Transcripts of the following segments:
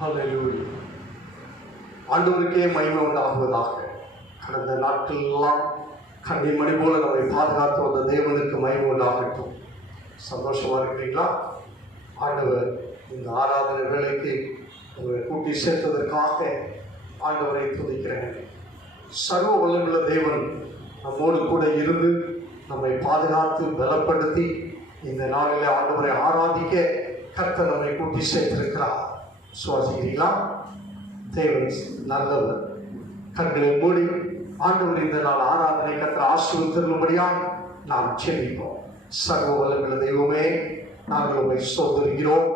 ஹல்லேலூயா. ஆண்டவருக்கே மகிமை உண்டாகுவதாக. கடந்த நாட்கள் எல்லாம் கண்ணின் மணி போல நம்மை பாதுகாத்து வந்த தேவனுக்கு மகிமை உண்டாகட்டும். சந்தோஷமா இருக்கிறீங்களா? ஆண்டவர் இந்த ஆராதனை வேலைக்கு உங்களை கூட்டி சேர்த்ததற்காக ஆண்டவரை துதிக்கிறேன். சர்வ வல்லமையுள்ள தேவன் நம்மோடு கூட இருந்து நம்மை பாதுகாத்து பலப்படுத்தி இந்த நாளிலே ஆண்டவரை ஆராதிக்க கர்த்தர் நம்மை கூட்டி சேர்த்திருக்கிறார். சுவாசிக்கிறீங்களா? தேவன் நல்லவர். கண்களை மூடி ஆண்டவர் இந்த நாள் ஆராதனை கர்த்தர் ஆசீர்வதித்தருளும்படியாய் நாம் செபிப்போம். சர்வ வல்லமையுள்ள தெய்வமே, நாங்கள் உண்மை சோதரிக்கிறோம்.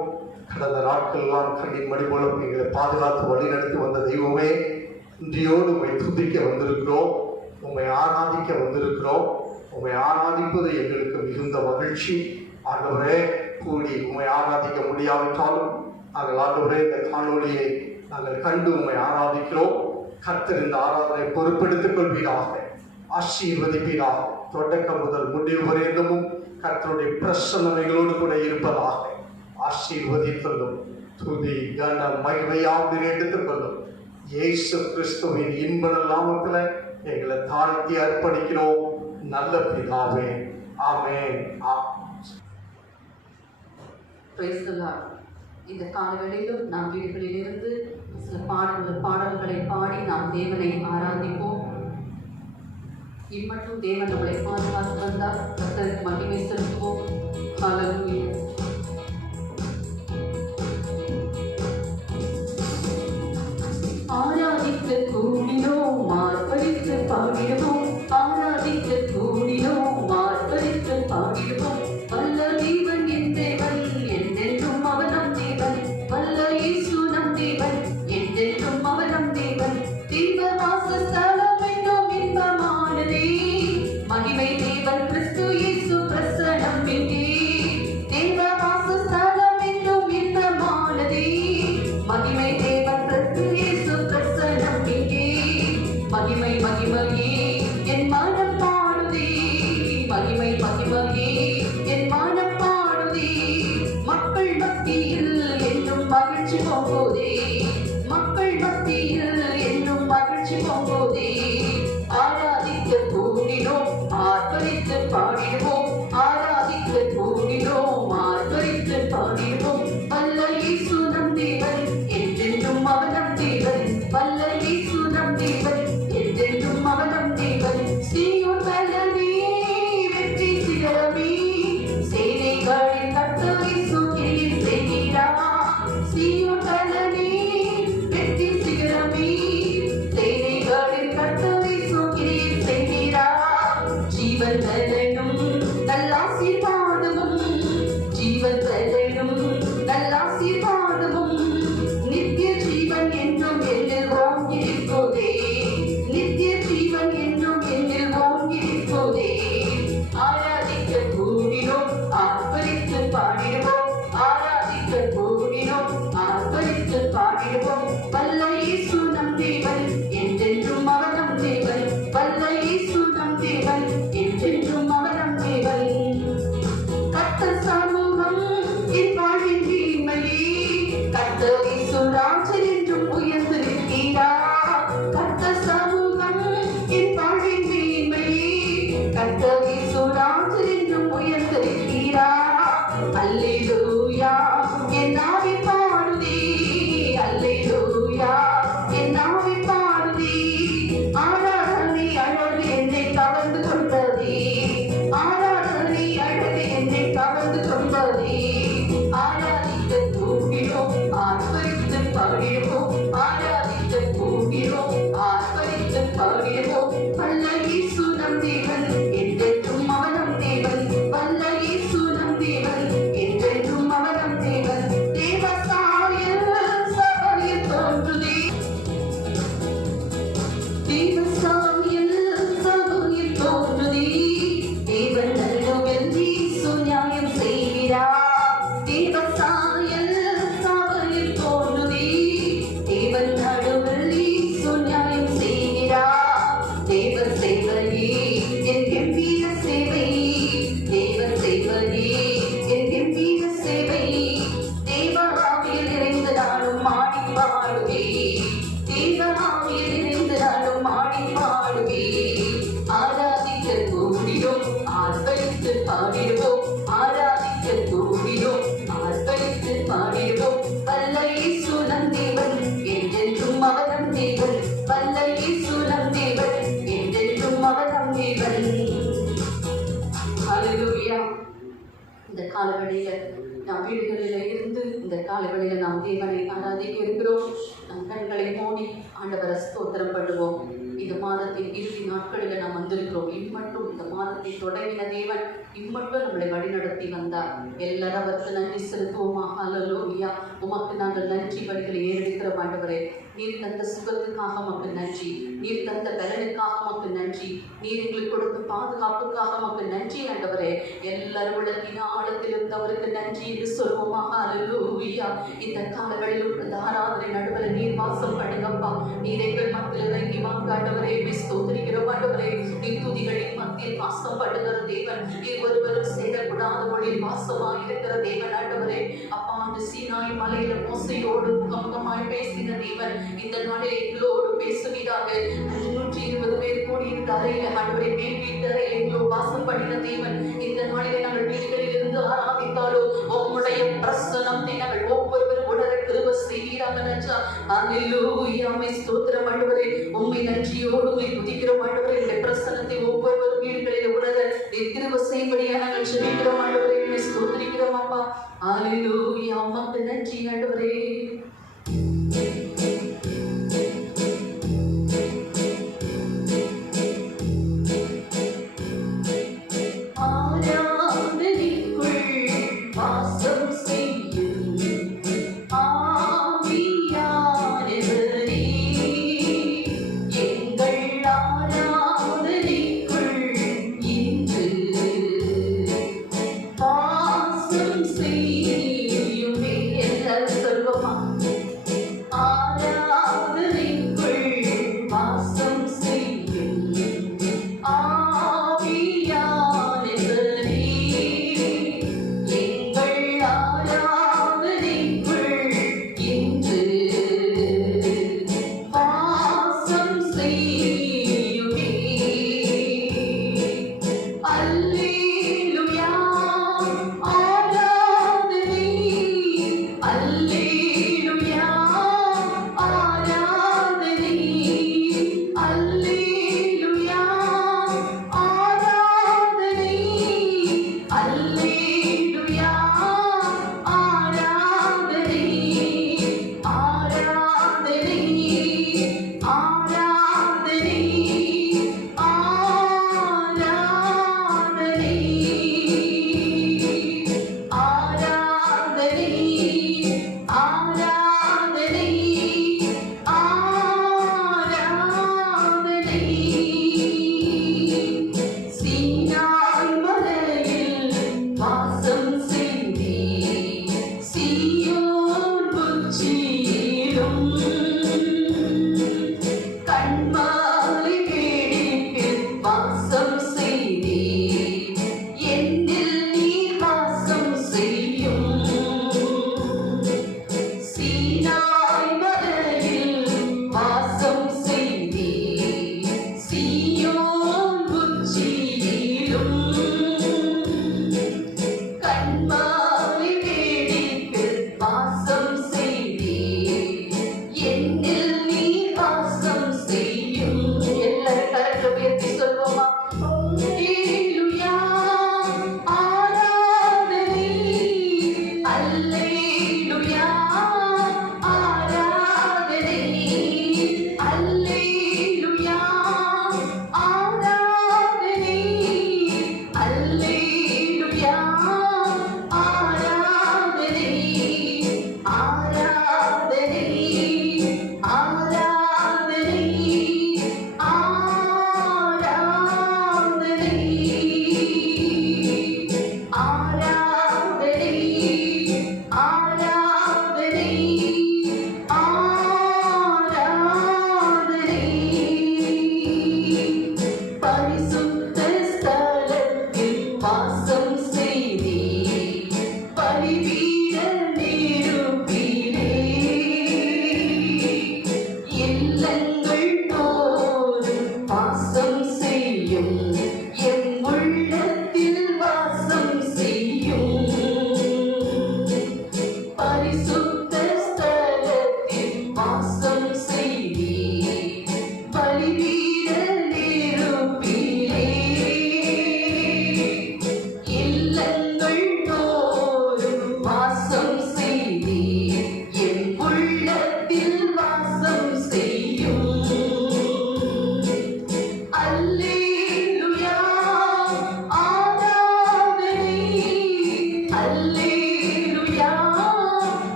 கடந்த நாட்கள் எல்லாம் கண்ணின் மணி போல எங்களை பாதுகாத்து வழிநடத்தி வந்த தெய்வமே, இன்றையோடு உண்மை துதிக்க வந்திருக்கிறோம், உண்மை ஆராதிக்க வந்திருக்கிறோம். உண்மை ஆராதிப்பது எங்களுக்கு மிகுந்த மகிழ்ச்சி. ஆண்டவரே, கூடி உண்மை ஆராதிக்க முடியாவிட்டாலும் நாங்கள் ஆண்டவரே இந்த காணொலியை நாங்கள் கண்டு உண்மை ஆராதிக்கிறோம். கர்த்தர் இந்த ஆராதனை பொறுப்பெடுத்துக் கொள்வீராக, ஆசீர்வதிப்பீராக. தொடக்கம் முதல் முடிவு வரையிலும் கர்த்தருடைய பிரசன்னமைகளோடு கூட இருப்பதாக ஆசீர்வதித்துள்ளும். துதி கன மகிமையாவது எடுத்துக் கொள்ளும். இயேசு கிறிஸ்துவின் இன்ப நாமத்தில் எங்களை தாழ்த்தி அர்ப்பணிக்கிறோம் நல்ல பிதாவே. ஆமென். இந்த காலங்களிலும் நாம் வீடுகளிலிருந்து சில பாடல்களை பாடி நாம் தேவனை ஆராதிப்போம். இம்மட்டும் தேவன் நம்மளை பாதுகாத்து வந்தால் கர்த்தருக்கு மகிமை செலுத்துவோம். ஹல்லேலூயா. ஆராதிக்க கூடினோம், மார்பரித்து பாடிடுவோம். ஆராதிக்க கூடினோம், மார்பரித்து பாடிடுவோம். வல்ல தேவன் என் தேவன், என்றென்றும் அவர் நம் தேவன். வல்ல இயேசு நம் தேவன், என்றென்றும் அவர் நம் தேவன். தேவ வாசஸ்தலம் என்னும் இன்பமானதே, மகிமை தேவன் கிறிஸ்து இயேசு பிரசன்னம் எங்கே. தேவ வாசஸ்தலம் என்னும் இன்பமானதே, மகிமை தேவன் கிறிஸ்து இயேசு பிரசன்னம் எங்கே. மகிமை மகிமையே என் மனம் பாடுதே, மகிமை மகிமையே என் மனம் பாடுதே. மக்கள் மத்தியில் என்னும் மகிழ்ச்சி போகுதே, மக்கள் மத்தியில் என்னும் மகிழ்ச்சி போகுதே. ஆராதிக்க கூடினோம், ஆர்ப்பரித்து பாடிடுவோம். ஆராதிக்க கூடினோம், ஆர்ப்பரித்து பாடிடுவோம். வல்ல இயேசு நம் தேவன், என்றென்றும் அவர் நம் தேவன். வல்ல இயேசு நம் தேவன், என்றென்றும் அவர் நம் தேவன். சீயோன் பலமே, வெற்றி சிகரமே, சேனைகளின் கர்த்தர் இயேசு கிரியை செய்கிறார். சீயோன் பலமே, வெற்றி சிகரமே, சேனைகளின் கர்த்தர் இயேசு கிரியை செய்கிறார். ஜீவன் பலனும் நல்லாசீர்வாதமும், ஜீவன் பலனும் நல்லாசீர்வாதமும், காலைவெளியில் நாம் தேவனை ஆராதிக்க இருக்கிறோம். நம் கண்களை மூடி ஆண்டவரை ஸ்தோத்திரம் பண்ணுவோம். இந்த மாதத்தின் இறுதி நாட்களில் நாம் வந்திருக்கிறோம். இம்மட்டும் இந்த மாதத்தை தொடங்கின தேவன் இம்மட்டும் நம்மளை வழிநடத்தி வந்தார். எல்லாரும் அவருக்கு நன்றி செலுத்துவோமா? ஹல்லேலூயா. உமக்கு நாங்கள் நன்றி பலிகளை ஏறெடுக்கிற ஆண்டவரே. நீர் தந்த சுகத்துக்காக உமக்கு நன்றி, நீர் தந்த பலனுக்காக உமக்கு நன்றி, நீர் எங்களுக்கு கொடுத்த பாதுகாப்புக்காக உமக்கு நன்றி ஆண்டவரே. எல்லாரும் உலகின் ஆழத்திலிருந்து அவருக்கு நன்றி என்று சொல்வோமா? ஹல்லேலூயா. இந்த காலங்களிலும் இந்த ஆராதனை நடுவில் நீர் வாசம் பண்ணுங்கப்பா. நீர் எங்கள் மத்தியில் இறங்கி வாங்க ஆண்டவரே. ஸ்தோத்திரிக்கிறோம் ஆண்டவரே. நீர் துதிகளின் மத்தியில் வாசம் பண்ணுகிற தேவன், நீர் ஒருவரும் சேரக்கூடாத மொழியில் வாசமாய் இருக்கிற தேவன் ஆண்டவரே. அப்பா, அந்த சீனாய் மலையில மோசையோடு முகமுகமாய் பேசின தேவன் இந்த நாளில் எங்களோடு பேசுவீராக. 120 பேர் கூடியிருந்த அறையில ஆண்டவரே, மேல் வீட்டு அறையில் எங்களோடு வாசம் பண்ணின தேவன் இந்த நாளிலே நாங்கள் வீடுகளில் இருந்து ஆராதித்தாலோ உம்முடைய பிரசன்னத்தை நாங்கள் ஒவ்வொருவரும் உணர கிருபை செய்வீராக. நன்றா. ஹல்லேலூயா. ஸ்தோத்திரம் ஆண்டவரே. உம்மை நன்றியோடு உம்மை துதிக்கிறோம் ஆண்டவரே. இந்த பிரசன்னத்தை ஒவ்வொருவரும் வீடுகளில் உணர கிருபை செய்யும்படியா நாங்கள் ஜெபிக்கிறோம் ஆண்டவரே. ஸ்தோத்திரிக்கிறோம் அப்பா. ஹல்லேலூயா. உமக்கு நன்றி ஆண்டவரே. வாசம் செய்தி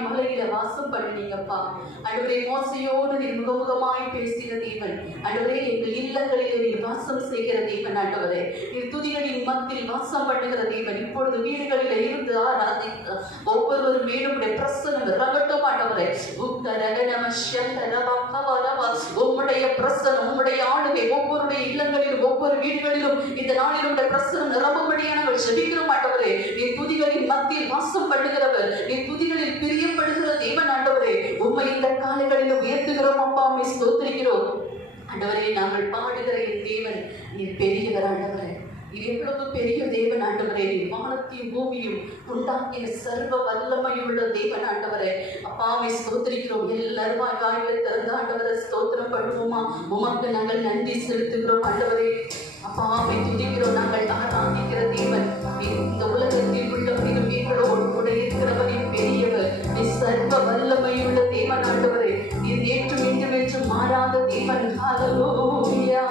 சீனாய் மலையில வாசம் பண்ணினீங்கப்பா. ஆண்டவரே, மோசையோடு நீர் முகமுகமாய் பேசின தேவன். ஆண்டவரே, எங்கள் இல்லங்களிலே நீர் வாசம் செய்கிற தேவன். ஆண்டவரே, நீர் துதிகளின் மத்தியில் வாசம் பண்ணுகிற தேவன். இப்பொழுது வீடுகளில இருந்து ஆராதிக்க ஒவ்வொருவரும் மேலும் பிரசனம் இறங்கட்டும். ஆண்டவரே, உம்முடைய பிரசனம், உம்முடைய ஆளுகை ஒவ்வொருடைய இல்லங்களிலும் ஒவ்வொரு வீடுகளிலும் இந்த நாளிலும் பிரசனம் நிரம்பும்படியாக நாங்கள் ஜெபிக்கிறோம். ஆண்டவரே, நீர் துதிகளின் மத்தியில் வாசம் பண்ணுகிறவர், நீர் துதிகளில் பிரியப்படுகிற தேவன். ஆண்டவரே, உம்மை இந்த காலைகளில் உயர்த்துகிறோம் அப்பா, உம்மை ஸ்தோத்திரிக்கிறோம். ஆண்டவரே, நாங்கள் பாடுகிற என் தேவன் நீர் பெரியவர். ஆண்டவரே, இது எவ்வளவு பெரிய தேவன். ஆண்டவரே, நீர் வானத்தையும் பூமியும் உண்டாக்கின சர்வ வல்லமையுள்ள தேவன். ஆண்டவரே, அப்பாவை ஸ்தோத்திரிக்கிறோம். எல்லாரும் வாயில திறந்த ஆண்டவரை ஸ்தோத்திரம் பண்ணுவோமா? உமக்கு நாங்கள் நன்றி செலுத்துகிறோம். ஆண்டவரே, அப்பாவை துதிக்கிறோம். நாங்கள் ஆராதிக்கிற தேவன் இந்த உலகத்தில் உள்ளவரிலும் எங்களோடு கூட இருக்கிறவரின் பெரியவர். நீ சர்வ வல்லமையுள்ள தேவன். ஆண்டவரே, நீர் ஏற்றும் இன்றும் என்றும் மாறாத தேவன். ஹல்லேலூயா.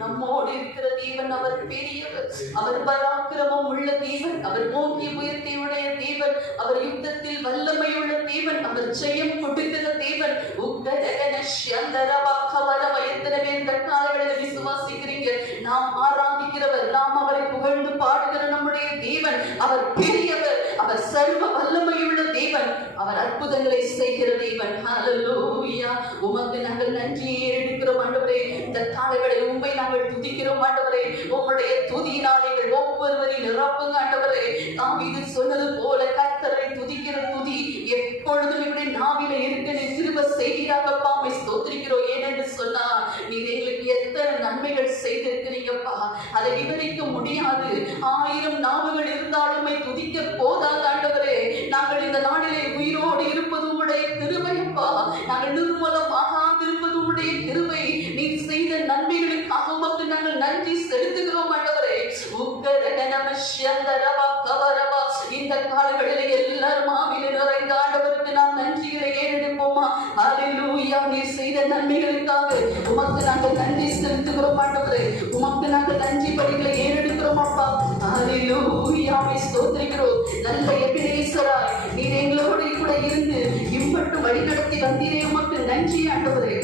நம்மோடு இருக்கிற தேவன் அவர் பெரியவர், அவர் பராக்கிரமம் உள்ள தேவன், அவர் ஓங்கிய உயர்த்தை உடைய தேவன், அவர் யுத்தத்தில் வல்லமையுள்ள தேவன், அவர் ஜெயம் கொடுக்கிற தேவன். விசுவாசிக்கிறீங்க? நாம் ஆராதிக்கிறவர், நாம் அவரை புகழ்ந்து பாடுகிற நம்முடைய தேவன் அவர் பெரியவர், அவர் சர்வ வல்லமையுள்ள தேவன், அவர் அற்புதங்களை செய்கிற தேவன். ஹல்லேலூயா. உமக்கு நாங்கள் நன்றியை எடுக்கிறோம் ஆண்டவரே. இந்த காலைகளில் உம்மை நாங்கள் துதிக்கிறோம் ஆண்டவரே. உம்முடைய துதியினால் எங்கள் ஒவ்வொருவரையும் நிரப்புங்க ஆண்டவரே. தாவீது சொன்னது போல கர்த்தரை துதிக்கிற துதி எப்பொழுதும் இப்படி நாவில இருக்க நீர் திரும்ப செய்கிறாங்கப்பா. உம்மை ஸ்தோத்திரிக்கிறோம். ஏனென்று சொன்னா நீர் எங்களுக்கு எத்தனை நன்மைகள் செய்திருக்கிறீங்கப்பா, அதை விவரிக்க முடியாது. 1000 நாவுகள் இருந்தாலும் உம்மை துதிக்க போதாது ஆண்டவரே. நாங்கள் இந்த நாளிலே உயிரோடு இருப்பது உம்முடைய கிருபையப்பா. நாங்கள் நிர்மூலமாகாது இருப்பது உம்முடைய கிருபை. நீர் செய்த நன்மைகளுக்காக உமக்கு நாங்கள் நன்றி செலுத்துகிறோம் ஆண்டவரே. இந்த காலங்களிலே எல்லாரும் ஆவியிலே நிறைந்த ஆண்டவருக்கு நாம் நன்றிகளை ஏறெடுப்போமா? ஹல்லேலூயா. நீர் செய்த நன்மைகளுக்காக உமக்கு நாங்கள் நன்றி செலுத்துகிறோம் ஆண்டவரே. உமக்கு நாங்கள் நன்றி பலிகளை ஏறெடுக்கிறோம் அப்பா. ஹல்லேலூயா. ஸ்தோத்திரிக்கிறோம். நல்ல எபினேசராய் நீர் எங்களோடு கூட இருந்து இம்மட்டும் வழிநடத்தி வந்தீரே, உமக்கு நன்றி ஆண்டவரே.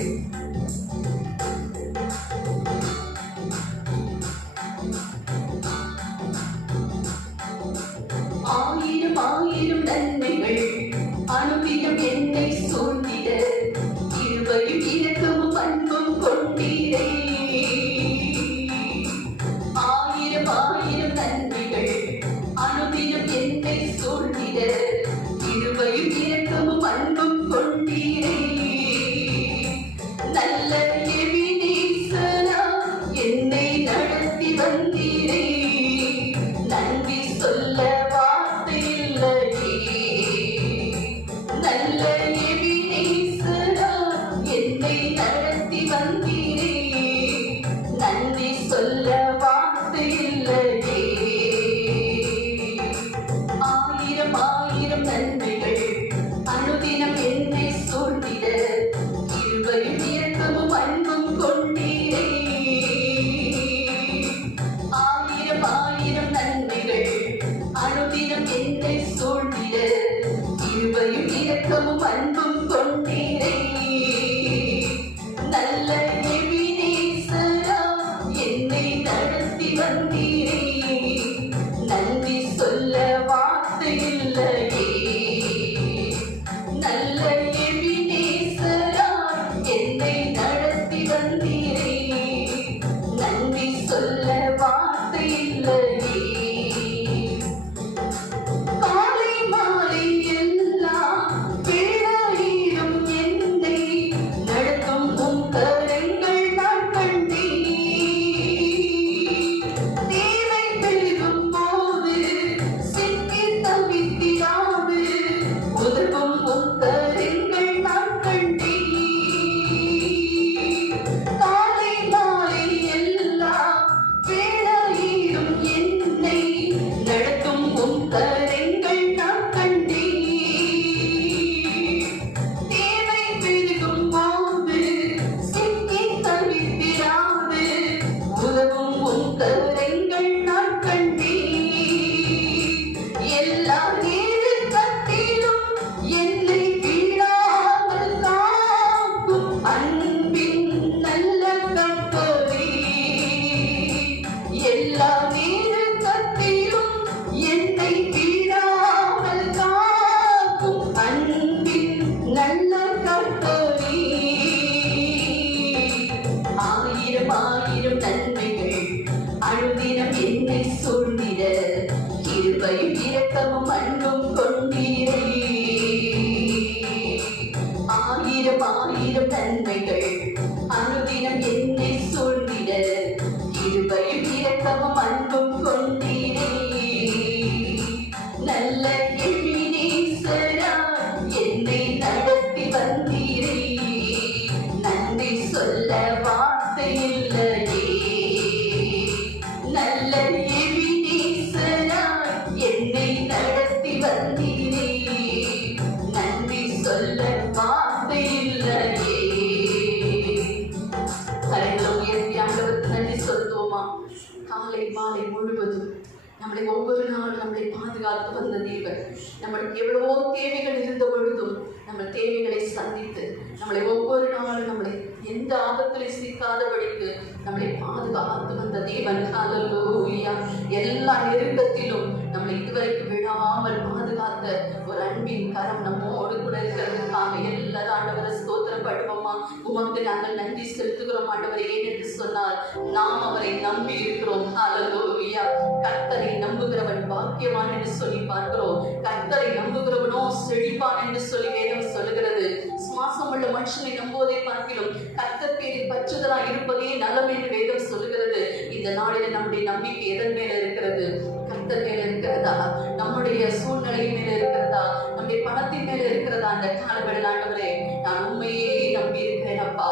ஆயிரம் ஆயிரம் நன்மைகள் அனுதினம் என்னை சூழ்ந்திட, கிருபையும் இரக்கமும் அன்பும் கொண்டீரே. ஆயிரம் ஆயிரம் நன்மைகள் அனுதினம் என்னை சூழ்ந்திட, தந்திடும் நன்மைகள் அனுதினம் என்னை சூழ்ந்திட கிருபையும் இரக்கமும் அன்பும் கொண்டீரே. நல்ல எபினேசரா என்னை நடத்தி வந்தீரே. நன்றி சொல்ல வார்த்தை இல்லையே. நல்ல எபினேசரா என்னை நடத்தி வந்தீரே. நன்றி சொல்ல வார்த்தை இல்லையே. கரங்களை உயர்த்தி ஆண்டவருக்கு நன்றி சொல்லுவோமா? காலை மாலை முழுவதும் நம்மளை ஒவ்வொரு நாளும் நம்மளை பாதுகாத்து வந்த தேவன், நம்மளுக்கு எவ்வளவோ தேவைகள் இருந்த பொழுதும் நம்ம தேவைகளை சந்தித்து நம்மளை ஒவ்வொரு நாளும் நம்மளை எந்த ஆபத்திலே சிக்காதபடிக்கு நம்மளை பாதுகாத்து வந்த தேவன். ஹல்லேலூயா. எல்லா நெருக்கத்திலும் நம்மளை இதுவரைக்கும் விடாமல் பாதுகாத்த ஒரு அன்பின் கரம் நம்மோடு கூட இருக்கிறதுக்காக எல்லாரும் ஆண்டவரை ஸ்தோத்திரப்படுவோமா? உமக்கு நாங்கள் நன்றி செலுத்துகிறோம் ஆண்டவரை. ஏனென்று சொன்னால் நாம் அவரை நம்பி இருக்கிறோம். ஹல்லேலூயா. கர்த்தரை நம்புகிறவன் பாக்கியவான் என்று சொல்லி பார்க்கிறோம். கர்த்தரை நம்புகிறவனோ செழிப்பான் என்று சொல்லி வேதம் சொல்லுகிறது. சுவாசம் உள்ள மனுஷனை நம்புவதை பார்க்கிறோம் கர்த்தர் பேரில் பற்றுதலாய் இருப்பதே நலம் என்று வேதம் சொல்லுகிறது. இந்த நாளில் நம்முடைய நம்பிக்கை எதன் மேல இருக்கிறது? கர்த்தர் மேல இருக்கிறதா? நம்முடைய சூழ்நிலை மேல இருக்கிறதா? நம்முடைய பணத்தின் மேல இருக்கிறதா? அந்த காலங்களில் ஆண்டவரே நான் உண்மையே நம்பி இருக்கிறேன் அப்பா.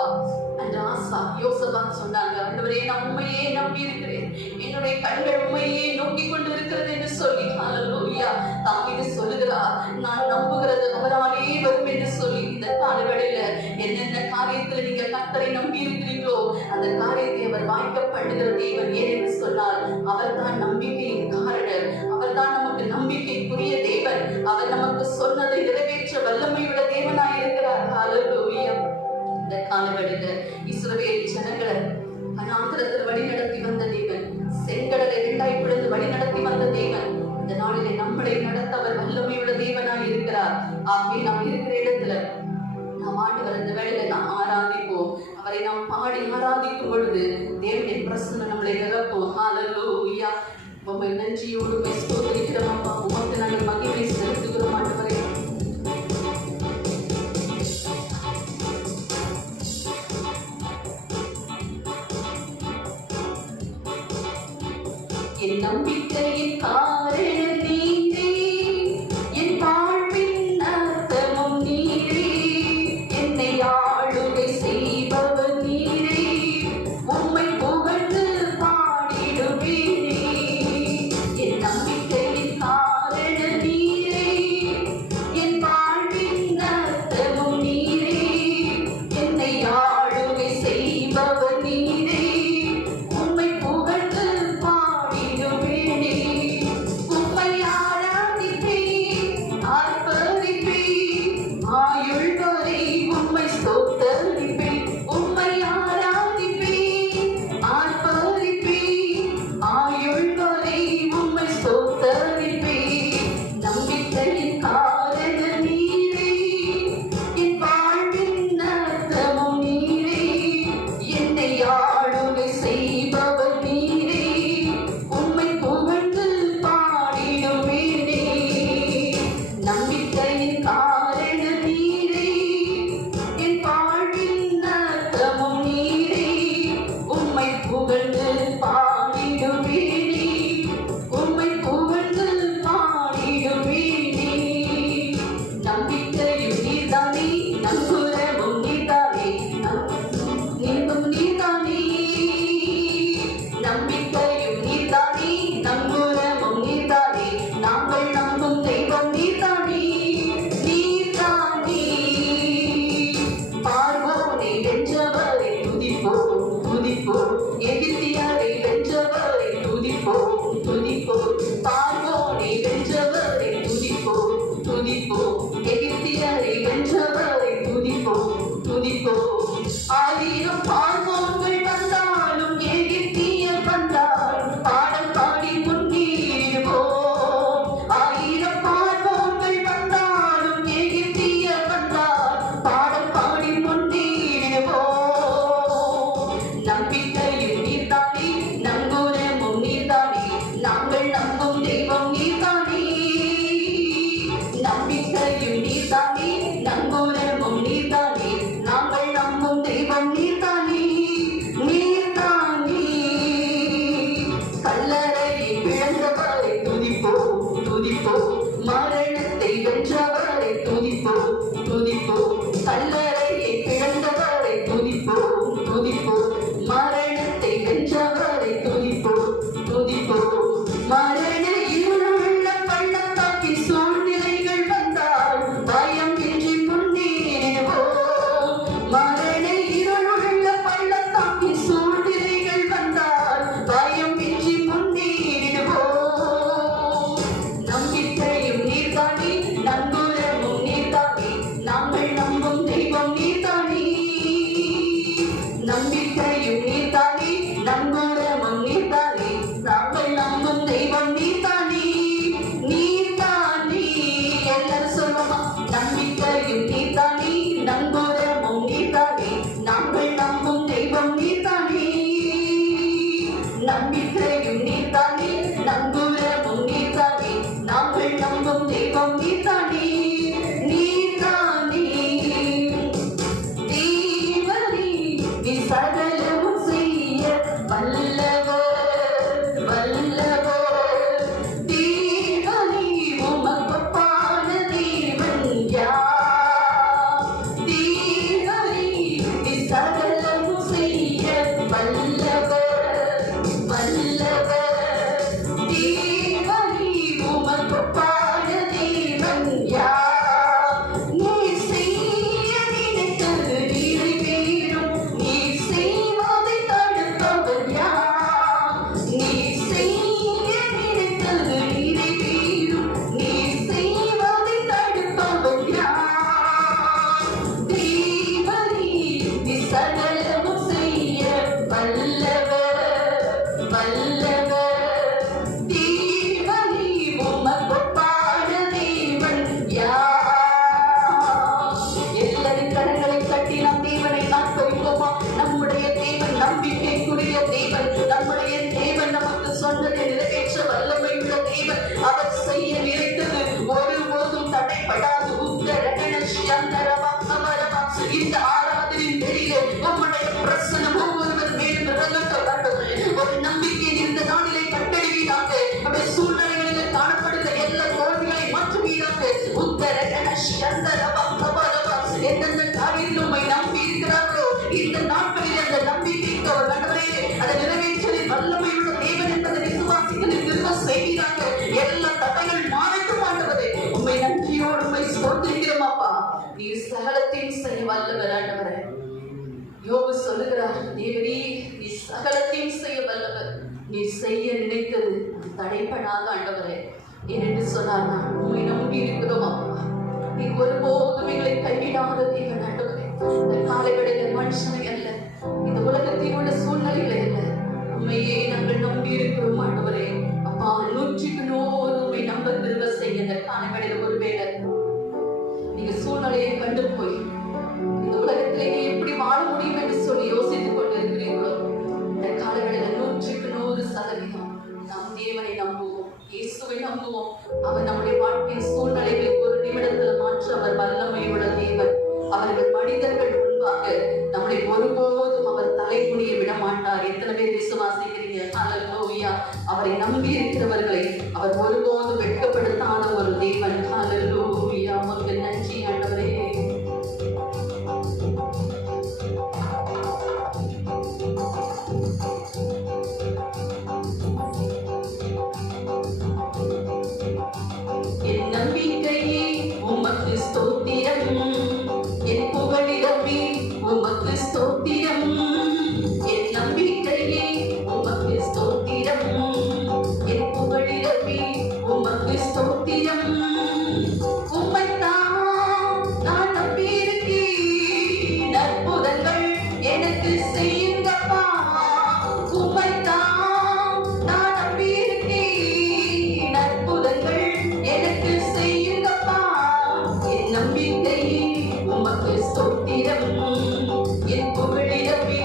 அந்த ஆசா யோசபாத் சொன்னாங்க, ஆண்டவரே நான் உண்மையே நம்பி இருக்கிறேன், என்னுடைய கண்கள் உண்மையே நோக்கி கொண்டு இருக்கிறது என்று சொல்லி. ஹல்லேலூயா. தாவீது சொல்லுகிறார், நான் நம்புகிறது அவராலே வரும் என்று சொல்லி. இந்த காலங்களில என்னென்ன காரியத்துல நீங்க கர்த்தரை நம்பி இருக்கிறீங்களோ அந்த காரியத்தை அவர் வாய்க்க பண்ணுகிற தேவன். ஏனென்று சொன்னால் அவர் தான் நம்பிக்கையின் காரணர். அவர் தான் நமக்கு நம்பிக்கைக்குரிய தேவன். அவர் நமக்கு சொன்னதை நிறைவேற்ற வல்லமையுள்ள தேவனாய் இருக்கிறார். ஹல்லேலூயா. இந்த காலங்களில இஸ்ரவேல் ஜனங்களை வனாந்திரத்தில் வழி நடத்தி வந்த தேவன், செங்கடலை இரண்டாய் பிளந்து வழி நடத்தி வந்த தேவன், இந்த நாளிலே நம்மளை நடத்த அவர் வல்லமையுள்ள தேவனாய் இருக்கிறார். ஆகவே நாம் இருக்கிற இடத்துல நாம் ஆண்டவர் இந்த வேளையில நாம் ஆராதிப்போம். அவரை நாம் பாடி ஆராதிக்கும் பொழுது தேவனின் பிரசன்னம் நம்மளை நிரப்பும். ஹல்லேலூயா. உம்மை நன்றியோடு ஸ்தோத்திரிக்கிறோம் அப்பா. உமக்கு நாங்கள் மகிமை செலுத்துகிறோம் ஆண்டவரே. என் நம்பிக்கையின் காரணம் நீரே, என் வாழ்வின் அர்த்தமும் நீரே, என்னை ஆளுகை செய்பவர் நீரே, உம்மை புகழ்ந்து பாடிடுவேனே. என் நம்பிக்கையின் காரணம் நீரே, என் வாழ்வின் அர்த்தமும் நீரே, என்னை ஆளுகை செய்பவர் நீரே, உம்மை புகழ்ந்து ஆயிரம் பார்வோன்கள் வந்தாலும் எகிப்தியர் வந்தாலும் பாடல் பாடி முன்னேறுவோம். ஆயிரம் பார்வோன்கள் வந்தாலும் எகிப்தியர் வந்தால் பாடல் பாடி முன்னேறுவோம். நம்பிக்கையும் நீர்தானே, நங்குரமும் நீர்தானே, நாங்கள் நம்பும் தெய்வம் நீர்தானே. நம்பிக்கையும் நீர்தானே, நங்குரமும் நீர்தானே, நாங்கள் நாங்கள் நம்பும் தெய்வம் நீர்தானே, நம்பிக்கையும் நீர்தானே, நம்புறவும் நீர்தானே, நாங்கள் நம்பும் தெய்வம் நீர்தானே, நீர்தானே. தேவனே நீ சகலமும் செய்ய வல்லவர், வல்லவர். தேவனே உமக்கு ஒப்பான தேவன் யார்? தேவனே நீ சகலமும் செய்ய வல்லவர், வல்லவர். தேவனே உமக்கு ஒப்பான தேவன் யார்? நீர் செய்ய நினைத்தது நிறைவேறும், நீர் செய்வதை தடுப்பவர் யார்? நீர் செய்ய நினைத்தது நிறைவேறும், நீர் செய்வதை தடுப்பவர் யார்? தேவனே நீ சகலமும் செய்ய வல்லவர், வல்லவர். தேவனே உமக்கு ஒப்பான தேவன் யார்? எல்லாரின் கரங்களை தட்டி நம் தேவனை காண்போமா. நம்முடைய தேவன் நம்பிக்கைக்குரிய தேவன், நம்முடைய தேவன் நமக்கு சொன்னதை நிறைவேற்ற வல்லமையுள்ள தேவன். அவர் செய்ய நினைத்தது ஒருபோதும் தடைப்படாது. இந்த ஆராதனையின் வெளியிலே நம்முடைய பிரசனம் ஒவ்வொருவர் மேலும் இறங்கட்டும். ஒரு நம்பிக்கை இந்த நாளிலே கட்டளிவீராக. நம்முடைய சூழ்நிலைகளில் காணப்படுகிற எல்லா தோல்விகளை மாற்றுவீராக. எந்தெந்த காரியத்தில் உம்மை நம்பி இருக்கிறார்களோ இந்த நாட்களில் அந்த நம்பிக்கைக்கு ஒரு நடுவே அதை நிறைவேற்றலில் வல்லமையுள்ள தேவன் என்பதை விசுவாசிகளை திரும்ப செய்கிறாங்க. எல்லா தடைகள் மாறட்டும் ஆண்டவரே. உம்மை நன்றியோடு உம்மை ஸ்தோத்திரிக்கிறோம் அப்பா. நீர் சகலத்தையும் செய்ய வல்லவர் ஆண்டவரே. யோபு சொல்லுகிறார், தேவனே நீ சகலத்தையும் செய்ய வல்லவர், நீ செய்ய நினைத்தது அது தடைப்படாத ஆண்டவரே. ஏனென்று சொன்னார், நான் உம்மை நம்பி இருக்கிறோம் அப்பா. நீ ஒருபோதும் எங்களை கைவிடாத தேவன் ஆண்டவரே. இந்த காலைகளில் மனுஷனை அல்ல, இந்த உலகத்தில் உள்ள சூழ்நிலைகளை அல்ல, உண்மையே நாங்கள் நம்பி இருக்கிறோம் ஆண்டவரே. அப்பா 100க்கு 100 உண்மை நம்ப திரும்ப செய்ய. இந்த காலைகளில் ஒருவேளை நீங்க சூழ்நிலையை கண்டு போய் இந்த உலகத்திலே எப்படி வாழ முடியும் என்று சொல்லி யோசித்துக் கொண்டு இருக்கிறீர்களோ, இந்த காலங்களில் 100க்கு 100% நாம் தேவனை நம்புவோம், இயேசுவை நம்புவோம். அவர் நம்முடைய வாழ்க்கையின் சூழ்நிலைகளை ஒரு நிமிடத்தில் மாற்ற அவர் வல்லமையுள்ள தேவன். அவர்கள் மனிதர்கள் முன்பாக நம்மளை ஒருபோதும் அவர் தலைமுடிய விட மாட்டார். எத்தனை பேர் விசுவாசிக்கிறீங்க? ஹல்லேலூயா. அவரை நம்பி இருக்கிறவர்களை அவர் ஒருபோதும் வெட்கப்படுத்தாத ஒரு தேவன். ஹல்லேலூயா. உமக்கு நன்றி ஆண்டவரே. என் நம்பிக்கையே உமக்கு ஸ்தோத்திரம், என் புகழிடமே உமக்கு ஸ்தோத்திரம். என் நம்பிக்கையே உமக்கு ஸ்தோத்திரம், என் புகழிடமே உமக்கு ஸ்தோத்திரம். உம்மைத்தான் நான் நம்பியிருக்கேன், அற்புதங்கள் எனக்கு செய்யுங்கப்பா. உம்மைத்தான் நான் நம்பியிருக்கேன், அற்புதங்கள் எனக்கு செய்யுங்கப்பா. என் நம்பிக்கையே உமக்கு ஸ்தோத்திரம், என் புகழிடமே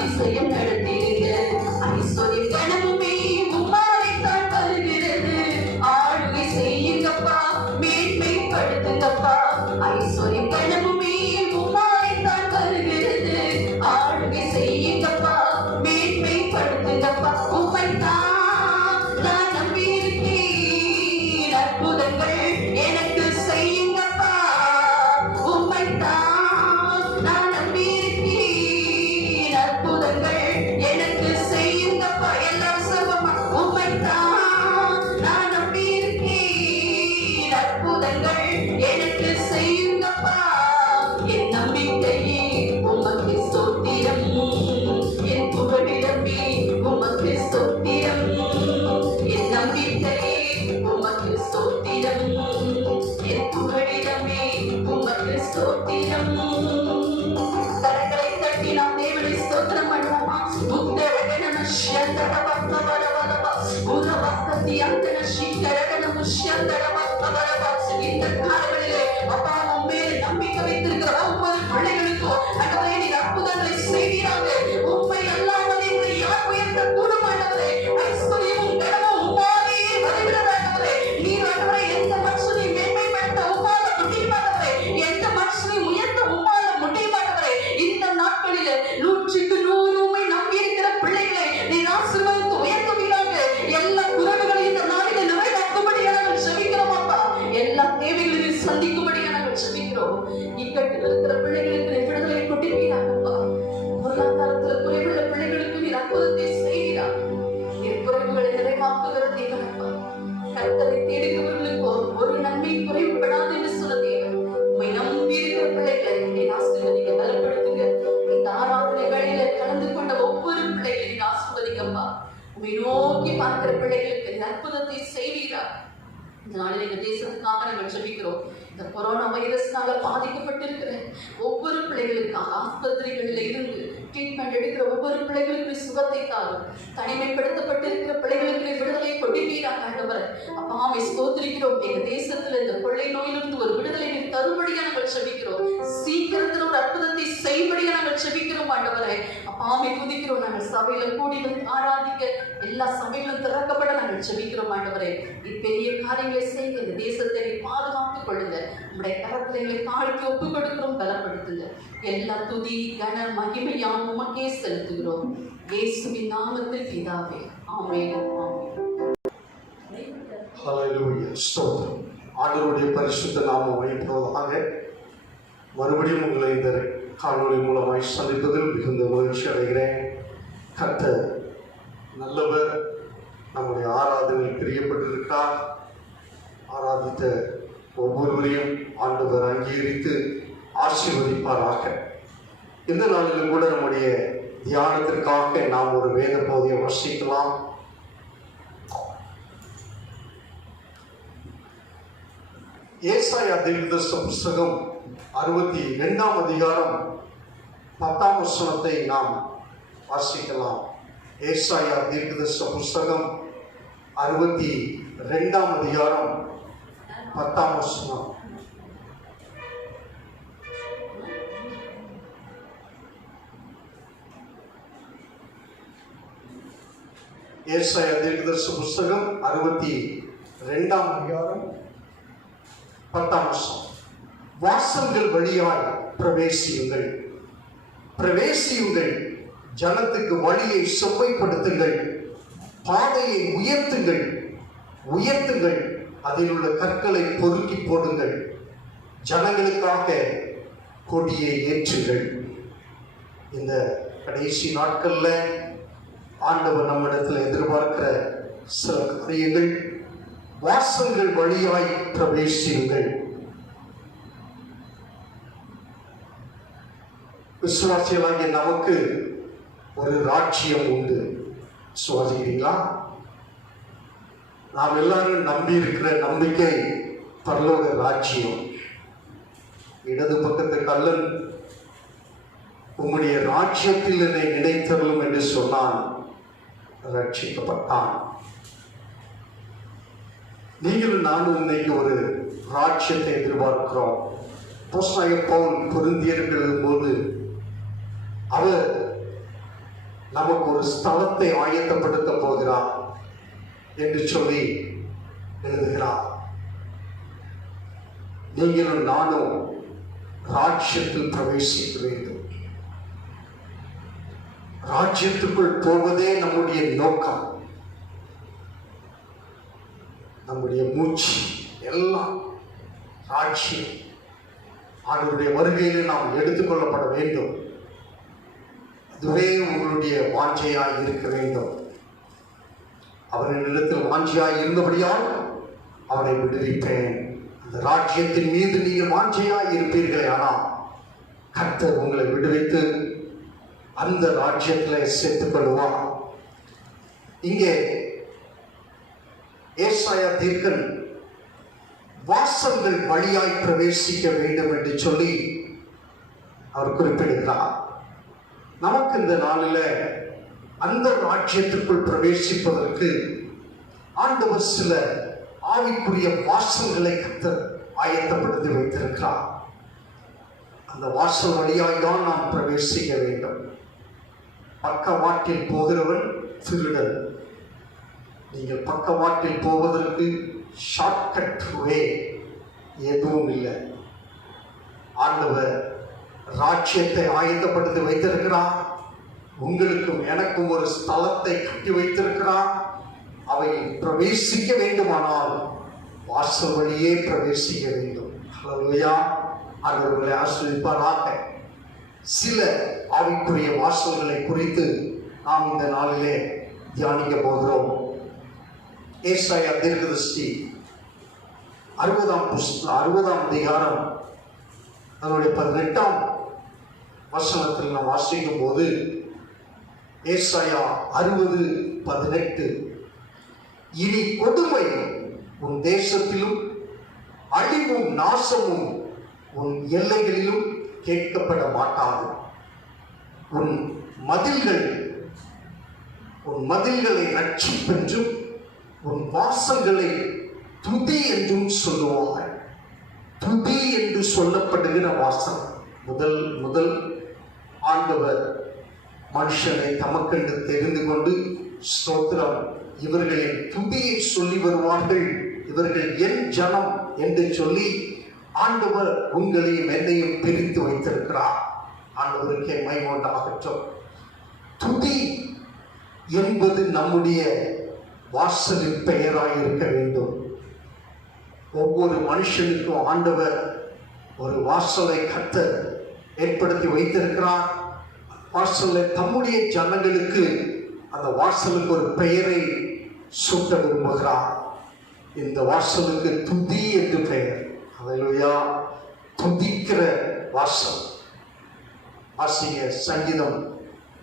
அதிசயம் நடத்திடுங்க. ஐஸ்வர்யம் கனவுமே உம்மாலைத்தான் வருகிறது. ஆளுகை செய்யுங்கப்பா, மேன்மைப்படுத்துங்கப்பா. ஐஸ்வர்யம் கனவுமே உம்மாலைத்தான் வருகிறது. ஆளுகை செய்யுங்கப்பா, மேன்மைப்படுத்துங்கப்பா. உம்மைத்தான் நான் நம்பியிருக்கேன். அற்புதங்கள் எனக்கு செய்யுங்கப்பா. உம்மைத்தான் நான் நம்பியிருக்கேன். அற்புதங்கள் எனக்கு செய்யுங்கப்பா. எல்லாரும் சொல்லுமா, உம்மைத்தான் நான் நம்பியிருக்கேன். அற்புதங்கள் எனக்கு செய்யுங்கப்பா. என் நம்பிக்கையே உமக்கு ஸ்தோத்திரம். என் புகழிடமே உமக்கு ஸ்தோத்திரம். என் நம்பிக்கையே உமக்கு ஸ்தோத்திரம். என் புகழிடமே உமக்கு ஸ்தோத்திரம். கரங்களை தட்டி நாம் தேவனை ஸ்தோத்திரம் பண்ணுவோமா? உத்தரகண ஷந்தரவத்தவரவலவ உரவக்கதி அந்தன ஷீகரகண முஷ்யந்தரவத்தவரவ. இந்த காலங்களிலே அப்பா உம்மே நம்பிக்கை வைத்திருக்கிற ஒவ்வொரு பிள்ளைகளுக்கும் ஆண்டவரே நீர் அற்புதங்களை செய்வீராக. உம்மை அல்லாமல் எங்களை யார் உயர்த்த கூடும் ஆண்டவரே. ஐஸ்வர்யமும் கனமும் உம்மாலே வருகிறது ஆண்டவரே. நீர் ஆண்டவரே எந்த மனுஷனையும் மேன்மைப்படுத்த உம்மால முடியும் ஆண்டவரே. எந்த மனுஷனையும் உயர்த்த உம்மால முடியும் ஆண்டவரே. இந்த நாட்களிலே 100க்கு 100 உம்மை நம்பியிருக்கிற பிள்ளைகளை நீர் ஆசீர்வதித்து உயர்த்துவீராக. எல்லா குறைவுகளையும் இந்த நாளிலே நிறைவேற்றும்படியாக நாங்கள் ஜெபிக்கிறோம் அப்பா. எல்லா தேவைகளையும் சந்திக்கும்படியாக நாங்கள் ஜெபிக்கிறோம். இக்கட்டில் இருக்கிற பிள்ளைகளுக்கு நீர் விடுதலை கொடுப்பீராகப்பா. பொருளாதாரத்துல குறைவுள்ள பிள்ளைகளுக்கு நீர் அற்புதத்தை செய்வீராக. நீர் குறைவுகளை நிறைவாக்குகிற தேவனப்பா. கர்த்தரை தேடுகிறவர்களுக்கு ஒரு நன்மை குறைவுபடாது என்று சொன்ன தேவன். உம்மை நம்பி இருக்கிற பிள்ளைகளை நீர் ஆசீர்வதிக்க பலப்படுத்துங்க. இந்த ஆராதனை வேளையில கலந்து கொண்ட ஒவ்வொரு பிள்ளைகளையும் நீர் ஆசீர்வதிக்கப்பா. உம்மை நோக்கி பார்க்கிற பிள்ளைகளுக்கு நீர் அற்புதத்தை செய்வீராக. இந்த நாளில் எங்க தேசத்துக்காக நாங்கள் ஜெபிக்கிறோம். இந்த கொரோனா வைரஸ்னால பாதிக்கப்பட்டிருக்கிற ஒவ்வொரு பிள்ளைகளுக்காக ஆஸ்பத்திரிகளில் இருந்து ட்ரீட்மெண்ட் எடுக்கிற ஒவ்வொரு பிள்ளைகளுக்கு சுகத்தை தாரும். தனிமைப்படுத்தப்பட்டிருக்கிற பிள்ளைகளுக்கு விடுதலை கொடுப்பீராக ஆண்டவரே. அப்பாவை ஸ்தோத்திரிக்கிறோம். எங்க தேசத்துல இந்த கொள்ளை நோயிலிருந்து ஒரு விடுதலை நீர் தரும்படியா நாங்கள் ஜெபிக்கிறோம். சீக்கிரத்தில் ஒரு அற்புதத்தை செய்யும்படியா நாங்கள் ஜெபிக்கிறோம் ஆண்டவரே. அப்பாவை துதிக்கிறோம். நாங்கள் சபையில கூடி வந்து ஆராதிக்க எல்லா சபைகளும் திறக்கப்பட நாங்கள் ஜெபிக்கிறோம் ஆண்டவரே. பெரிய காரியங்களை செய்ய இந்த தேசத்தை பாதுகாத்துக் கொள்ளுங்க. உங்களுடைய கரங்களை தாழ்த்தி ஒப்புக் கொடுக்கிறோம். பலப்படுத்துங்க. எல்லா துதி கன மகிமையாம் உமக்கே செலுத்துகிறோம். இயேசுவின் நாமத்தில் பிதாவே, ஆமென். ஹல்லேலூயா. ஸ்தோத்திரம். ஆண்டவருடைய பரிசுத்த நாமம் மகிமைப்படுவதாக. மறுபடியும் உங்களை இந்த காணொளி மூலமாய் சந்திப்பதில் மிகுந்த மகிழ்ச்சி அடைகிறேன். கர்த்தர் நல்லவர். நம்முடைய ஆராதனையில் பிரியப்பட்டிருக்கிறார். ஆராதித்த ஒவ்வொருவரையும் ஆண்டவர் அங்கீகரித்து ஆசீர்வதிப்பாராக. இந்த நாளிலும் கூட நம்முடைய தியானத்திற்காக நாம் ஒரு வேத பகுதியை வாசிக்கலாம். ஏசாயா தீர்க்கதரிசன புஸ்தகம் 62ஆம் அதிகாரம் 10ஆம் வசனத்தை நாம் வாசிக்கலாம். ஏசாயா தீர்க்கதரிசன புஸ்தகம் 62ஆம் அதிகாரம் 10ஆம் வசனம். ஏசாயா தீர்க்கதரிசன புஸ்தகம் 62ஆம் அதிகாரம் 10ஆம் வசனம். வாசல்கள் வழியாய் பிரவேசியுங்கள், பிரவேசியுங்கள், ஜனத்துக்கு வழியை செவ்வைப்படுத்துங்கள், பாதையை உயர்த்துங்கள், உயர்த்துங்கள், அதில் உள்ள கற்களை பொறுக்கி போடுங்கள், ஜனங்களுக்காக கொடியை ஏற்றுங்கள். இந்த கடைசி நாட்கள்ல ஆண்டவர் நம்மிடத்தில் எதிர்பார்க்கிற சில காரியங்கள். வாசல்கள் வழியாய் பிரவேசியுங்கள். விசுவாசிகளாகிய நமக்கு ஒரு ராஜ்யம் உண்டு. விசுவாசிக்கிறீங்களா? நாம் எல்லாரும் நம்பி இருக்கிற நம்பிக்கை பரலோக ராஜ்யம். இடது பக்கத்து கள்ளன் உம்முடைய ராஜ்யத்தில் என்னை நினைத்தருளும் என்று சொன்னான், ரட்சிக்கப்பட்டான். நீங்களும் நானும் இன்னைக்கு ஒரு ராஜ்யத்தை எதிர்பார்க்கிறோம். அப்போஸ்தலனாகிய பவுல் கொரிந்தியருக்கு எழுதும்போது அவர் நமக்கு ஒரு ஸ்தலத்தை ஆயத்தப்படுத்த போகிறார் என்று சொல்லி எழுதுகிறார். நீங்களும் நானும் ராஜ்யத்தில் பிரவேசிக்க வேண்டும். ராஜ்யத்துக்குள் போவதே நம்முடைய நோக்கம். நம்முடைய மூச்சு எல்லாம் ராஜ்யம். அவருடைய வருகையில் நாம் எடுத்துக்கொள்ளப்பட வேண்டும். அதுவே உங்களுடைய வாஞ்சையாய் இருக்க வேண்டும். அவரின் இடத்தில் வாஞ்சையாய் இருந்தபடியால் அவரை விடுவிப்பேன். அந்த ராஜ்யத்தின் மீது நீங்கள் வாஞ்சையாய் இருப்பீர்களே, ஆனால் கர்த்தர் உங்களை விடுவித்து அந்த ராஜ்யத்தில் சேர்த்துக் கொள்வார். இங்கே ஏசாயா தீர்க்கன் வாசல்கள் வழியாய் பிரவேசிக்க வேண்டும் என்று சொல்லி அவர் குறிப்பிடுகிறார். நமக்கு இந்த நாளில் அந்த ராஜ்யத்திற்குள் பிரவேசிப்பதற்கு ஆண்டவர் சில ஆவிக்குரிய வாசல்களை கர்த்தர் ஆயத்தப்படுத்தி வைத்திருக்கிறார். அந்த வாசல் வழியாய் தான் நாம் பிரவேசிக்க வேண்டும். பக்கவாட்டில் போகிறவன் திருடன். நீங்கள் பக்கவாட்டில் போவதற்கு ஷார்ட்கட் வே எதுவும் இல்லை. ஆண்டவர் ராஜ்யத்தை ஆயத்தப்படுத்தி வைத்திருக்கிறார். உங்களுக்கும் எனக்கும் ஒரு ஸ்தலத்தை கட்டி வைத்திருக்கிறார். அவை பிரவேசிக்க வேண்டுமானால் வாசல் வழியே பிரவேசிக்க வேண்டும். ஹல்லேலூயா. ஆண்டவர்களை ஆசீர்வதிப்பாராக. சில ஆவிக்குரிய வாசல்களை குறித்து நாம் இந்த நாளிலே தியானிக்க போகிறோம். ஏசாயா தீர்க்கதரிசி 60ஆம் அதிகாரம் அதனுடைய 18ஆம் வசனத்தில் நாம் வாசிக்கும் போது ஏசாயா 60:18, இனி கொடுமை உன் தேசத்திலும் அழிவும் நாசமும் உன் எல்லைகளிலும் கேட்கப்பட மாட்டாது. உன் மதில்களை ரட்சிப்பென்றும் உன் வாசல்களை துதி என்றும் சொல்லுவார்கள். துதி என்று சொல்லப்படுகிற வாசல் முதல் ஆண்டவர் மனுஷனை தமக்கென்று தெரிந்து கொண்டு ஸ்தோத்திரம், இவர்களின் துதியை சொல்லி வருவார்கள், இவர்கள் என் ஜனம் என்று சொல்லி ஆண்டவர் உங்களையும் என்னையும் பிரித்து வைத்திருக்கிறார். ஆண்டவருக்கே மகிமை உண்டாகட்டும். துதி என்பது நம்முடைய வாசலின் பெயராய் இருக்க வேண்டும். ஒவ்வொரு மனுஷனுக்கும் ஆண்டவர் ஒரு வாசலை கர்த்தர் ஏற்படுத்தி வைத்திருக்கிறார். வாசலை தம்முடைய ஜனங்களுக்கு அந்த வாசலுக்கு ஒரு பெயரை சூட்ட விரும்புகிறார். இந்த வாசலுக்கு துதி என்று பெயர். ஹல்லேலூயா. துதிக்கிற வாசல். வாசிங்க சங்கீதம்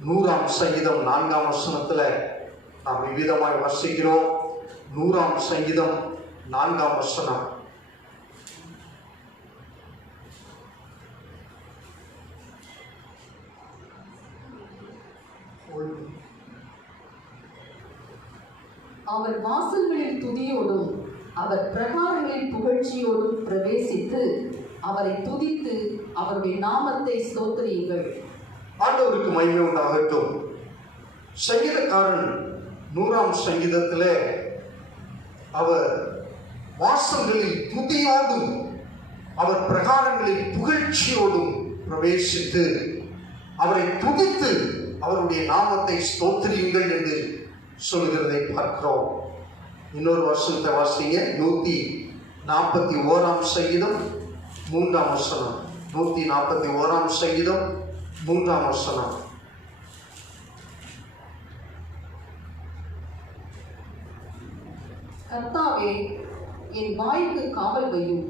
100ஆம் சங்கீதம் 4ஆம் வசனத்தில் நாம் விவிதமாய் வாசிக்கிறோம். 100ஆம் சங்கீதம் 4ஆம் வசனம். அவர் வாசல்களில் துதியோடும் அவர் பிரகாரங்களில் புகழ்ச்சியோடும் பிரவேசித்து அவரை துதித்து அவருடைய நாமத்தை ஸ்தோத்திரியுங்கள். ஆண்டவருக்கு மகிமை உண்டாகட்டும். சங்கீதக்காரன் 100ஆம் சங்கீதத்தில் அவர் வாசல்களில் துதியோடும் அவர் பிரகாரங்களில் புகழ்ச்சியோடும் பிரவேசித்து அவரை துதித்து அவருடைய நாமத்தை ஸ்தோத்திரியுங்கள் என்று சொல்கிறதை பார்க்கிறோம். இன்னொரு வசனத்தை வாசிங்க. 141ஆம் சங்கீதம் 3ஆம் வசனம். 141ஆம் சங்கீதம் 3ஆம் வசனம். கர்த்தாவே, என் வாய்க்கு காவல் வையும்,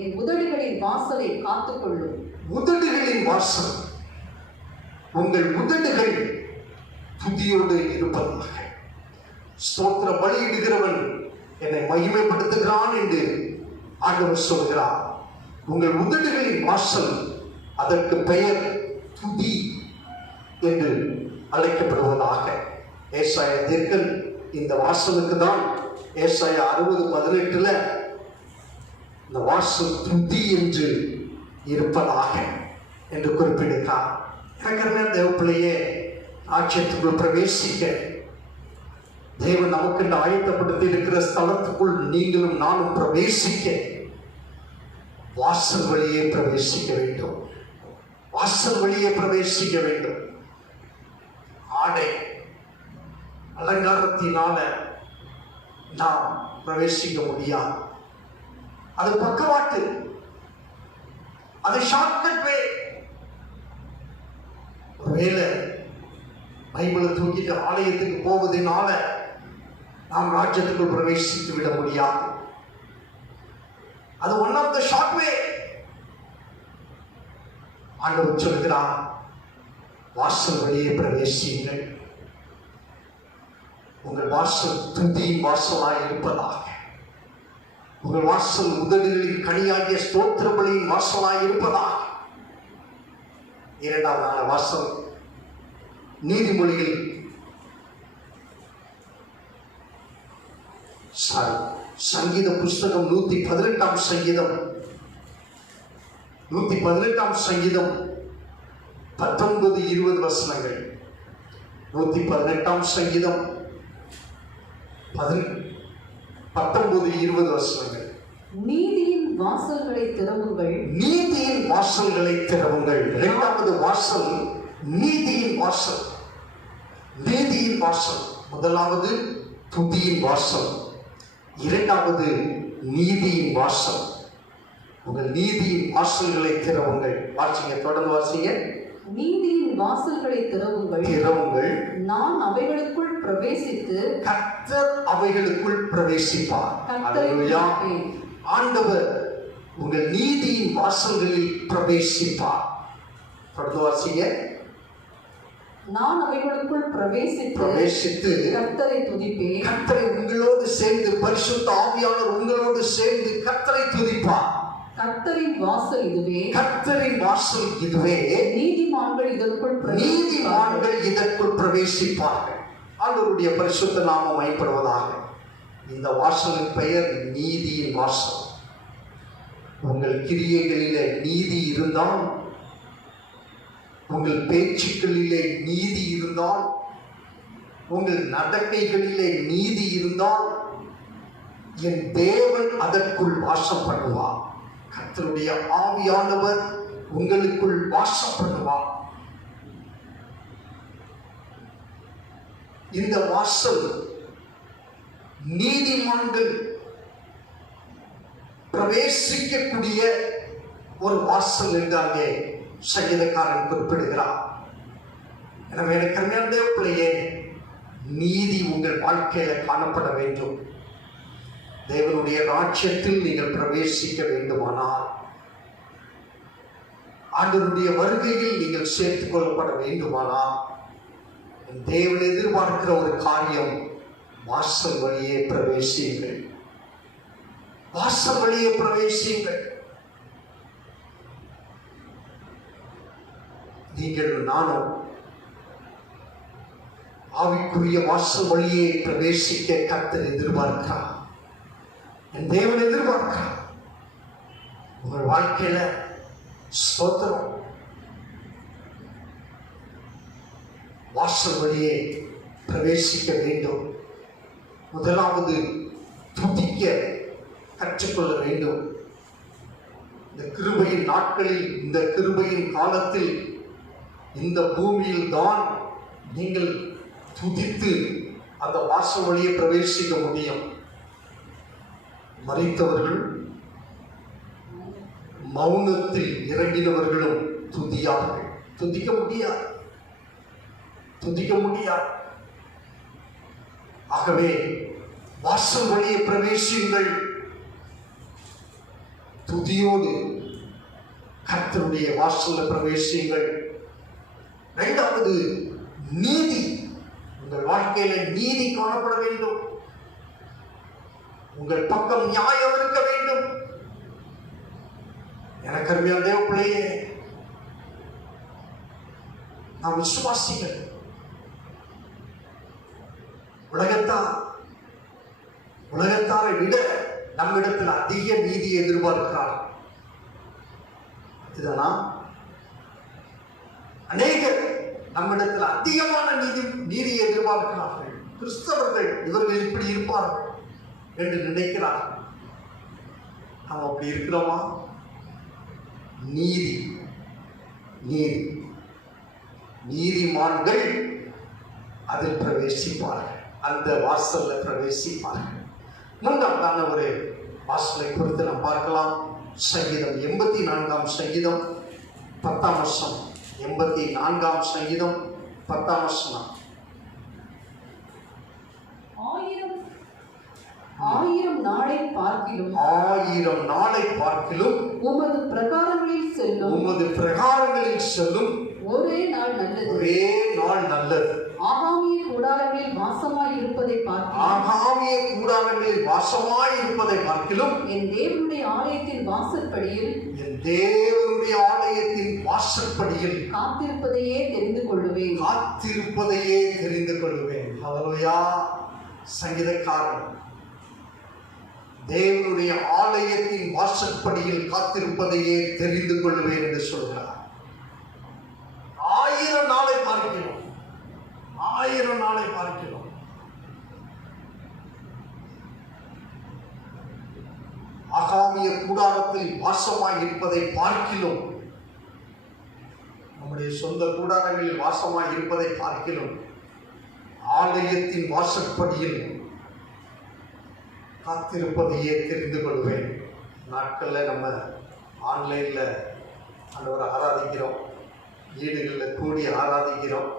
என் உதடுகளின் வாசலை காத்துக்கொள்ளும். உதடுகளின் வாசல். உங்கள் உதடுகள் துதியோடு இருப்பதாக. ஸ்தோத்திர பலியிடுகிறவன் என்னை மகிமைப்படுத்துகிறான் என்று ஆண்டவர் சொல்கிறார். உங்கள் உதடுகளின் வாசல், அதற்கு பெயர் துதி என்று அழைக்கப்படுவதாக. ஏசாயா தீர்க்கன் இந்த வாசலுக்கு தான் ஏசாயா 60:18 இந்த வாசல் துதி என்று இருப்பதாக என்று குறிப்பிடுகிறார். எனக்கென்ன தேவப்பிள்ளையே, ராஜ்யத்துக்குள் பிரவேசிக்க தேவன் நமக்கு ஆயத்தப்படுத்தி இருக்கிற ஸ்தலத்துக்குள் நீங்களும் நானும் பிரவேசிக்க வாசல் வழியே பிரவேசிக்க வேண்டும். வாசல் வழியே பிரவேசிக்க வேண்டும். ஆடை அலங்காரத்தினால நாம் பிரவேசிக்க முடியாது. அது பக்கவாட்டு, அது ஷார்ட்கட் வே. ஒருவேளை பைபிளை தூக்கிட்டு ஆலயத்துக்கு போவதனால நாம் ராஜ்யத்துக்குள் பிரவேசித்து விட முடியாது. அது ஒன் ஆஃப் த ஷார்ட் வே. ஆண்டவர் சொல்கிறார், வாசல் வழியே பிரவேசியுங்கள். உங்கள் வாசல் துதியின் வாசலாய் இருப்பதாக. உங்கள் வாசல் உதடுகளின் கனியாகிய ஸ்தோத்திர பலியின் வாசலாய் இருப்பதாக. இரண்டாவதான வாசல் நீதிமொழிகள் சங்கீத புஸ்தகம் 118 சங்கீதம் 19-20 வசனங்கள். 118 சங்கீதம் 19-20 வசனங்கள். நீதியின் வாசல்களை திறவுங்கள். நீதியின் வாசல்களை திறவுங்கள். இரண்டாவது வாசல் நீதியின் வாசல். நீதியின் வாசல். முதலாவது துதியின் வாசல், இரண்டாவது நீதியின் வாசல். உங்கள் நீதியின் வாசல்களை திறவுங்கள். வாசிங்க, தொடர்ந்து வாசிங்க. நீதியின் வாசல்களை திறவுங்கள். நான் அவைகளுக்குள் பிரவேசித்து கர்த்தர் அவைகளுக்குள் பிரவேசிப்பார். அல்லேலூயா. ஆண்டவர் உங்கள் நீதியின் வாசல்களில் பிரவேசிப்பார். தொடர்ந்து வாசிங்க. நான் அவைகளுக்குள் பிரவேசித்து கர்த்தரை துதிப்பேன். கர்த்தரை உங்களோடு சேர்ந்து, பரிசுத்த ஆவியானவர் உங்களோடு சேர்ந்து கர்த்தரை துதிப்பார். கர்த்தரின் வாசல் இதுவே. கர்த்தரின் வாசல் இதுவே. நீதிமான்கள் இதற்குள் பிரவேசிப்பார்கள். ஆண்டவருடைய பரிசுத்த நாமம் மகிமைப்படுவதாக. இந்த வாசலின் பெயர் நீதியின் வாசல். உங்கள் கிரியைகளிலே நீதி இருந்தால், உங்கள் பேச்சுக்களிலே நீதி இருந்தால், உங்கள் நடக்கைகளிலே நீதி இருந்தால், என் தேவன் அதற்குள் வாசம் பண்ணுவார். கர்த்தருடைய ஆவியானவர் உங்களுக்குள் வாசம் பண்ணுவார். இந்த வாசல் நீதிமான்கள் பிரவேசிக்கக்கூடிய ஒரு வாசல் என்று அங்கே சங்கீதக்காரன் குறிப்பிடுகிறார். எனவே கர்மையான தேவப்பிள்ளையே, நீதி உங்கள் வாழ்க்கையில காணப்பட வேண்டும். தேவனுடைய ராஜ்யத்தில் நீங்கள் பிரவேசிக்க வேண்டுமானால், ஆண்டவருடைய வருகையில் நீங்கள் சேர்த்துக் கொள்ளப்பட வேண்டுமானால், தேவன் எதிர்பார்க்கிற ஒரு காரியம், வாசல் வழியே பிரவேசியுங்கள். வாசல் வழியே பிரவேசியுங்கள். நீங்கள் நானும் ஆவிக்குரிய வாசல் வழியே பிரவேசிக்க கர்த்தர் எதிர்பார்க்கிறார். என் தேவன் எதிர்பார்க்கிறார். உங்கள் வாழ்க்கையில ஸ்தோத்திரம். வாசல் வழியே பிரவேசிக்க வேண்டும். முதலாவது துதிக்க கற்றுக்கொள்ள வேண்டும். இந்த கிருபையின் நாட்களில், இந்த கிருபையின் காலத்தில், இந்த பூமியில் தான் நீங்கள் துதித்து அந்த வாசல் வழியே பிரவேசிக்க முடியும். மரித்தவர்கள், மௌனத்தில் இறங்கினவர்களும் துதியார்கள். துதிக்க முடியாது. ஆகவே வாசல் வழியே பிரவேசியுங்கள். துதியோடு கர்த்தருடைய வாசல்ல பிரவேசியுங்கள். இரண்டாவது நீதி. உங்கள் வாழ்க்கையில நீதி காணப்பட வேண்டும். உங்கள் பக்கம் நியாயம் இருக்க வேண்டும். எனக்கு அருமையான தேவப்பிள்ளையே, நாம் விசுவாசிகள். உலகத்தாரை விட நம்மிடத்தில் அதிக நீதியை எதிர்பார்க்கிறார். இதனால் அநேகர் நம்மிடத்தில் அதிகமான நீதி எதிர்பார்க்கிறார்கள். கிறிஸ்தவர்கள் இவர்கள் இப்படி இருப்பார்கள் என்று நினைக்கிறார்கள். நாம் அப்படி இருக்கிறோமா? நீதி நீதி நீதிமான்கள் அதில் பிரவேசிப்பார்கள், அந்த வாசல்ல பிரவேசிப்பார்கள். மூன்றாவதான ஒரு வாசலை குறித்து நாம் பார்க்கலாம். சங்கீதம் 84 சங்கீதம் 10 வசனம். 84 சங்கீதம் 10 வசனம். ஆயிரம் நாளை பார்க்கிலும் உமது பிரகாரங்களில் செல்லும் ஒரே நாள் நல்லது. ஆகாமிய கூடாரங்களில் வாசமாய் இருப்பதை பார்க்கிலும் என் தேவனுடைய ஆலயத்தின் வாசற்படியில் காத்திருப்பதையே தெரிந்து கொள்ளுவேன். ஹல்லேலூயா. சங்கீதக்காரன் தேவனுடைய ஆலயத்தின் வாசற்படியில் காத்திருப்பதையே தெரிந்து கொள்ளுவேன் என்று சொல்கிறார். 1000 நாளை பார்க்கிறோம். ஆகாமிய கூடாரத்தில் வாசமாய் இருப்பதை பார்க்கிலும், நம்முடைய சொந்த கூடாரங்களில் வாசமாய் இருப்பதை பார்க்கிலும் ஆலயத்தின் வாசற்படியில் காத்திருப்பதையே தெரிந்து கொள்வேன். நாட்களில் நம்ம ஆன்லைனில் ஆண்டவரை ஆராதிக்கிறோம், வீடுகளில் கூடி ஆராதிக்கிறோம்.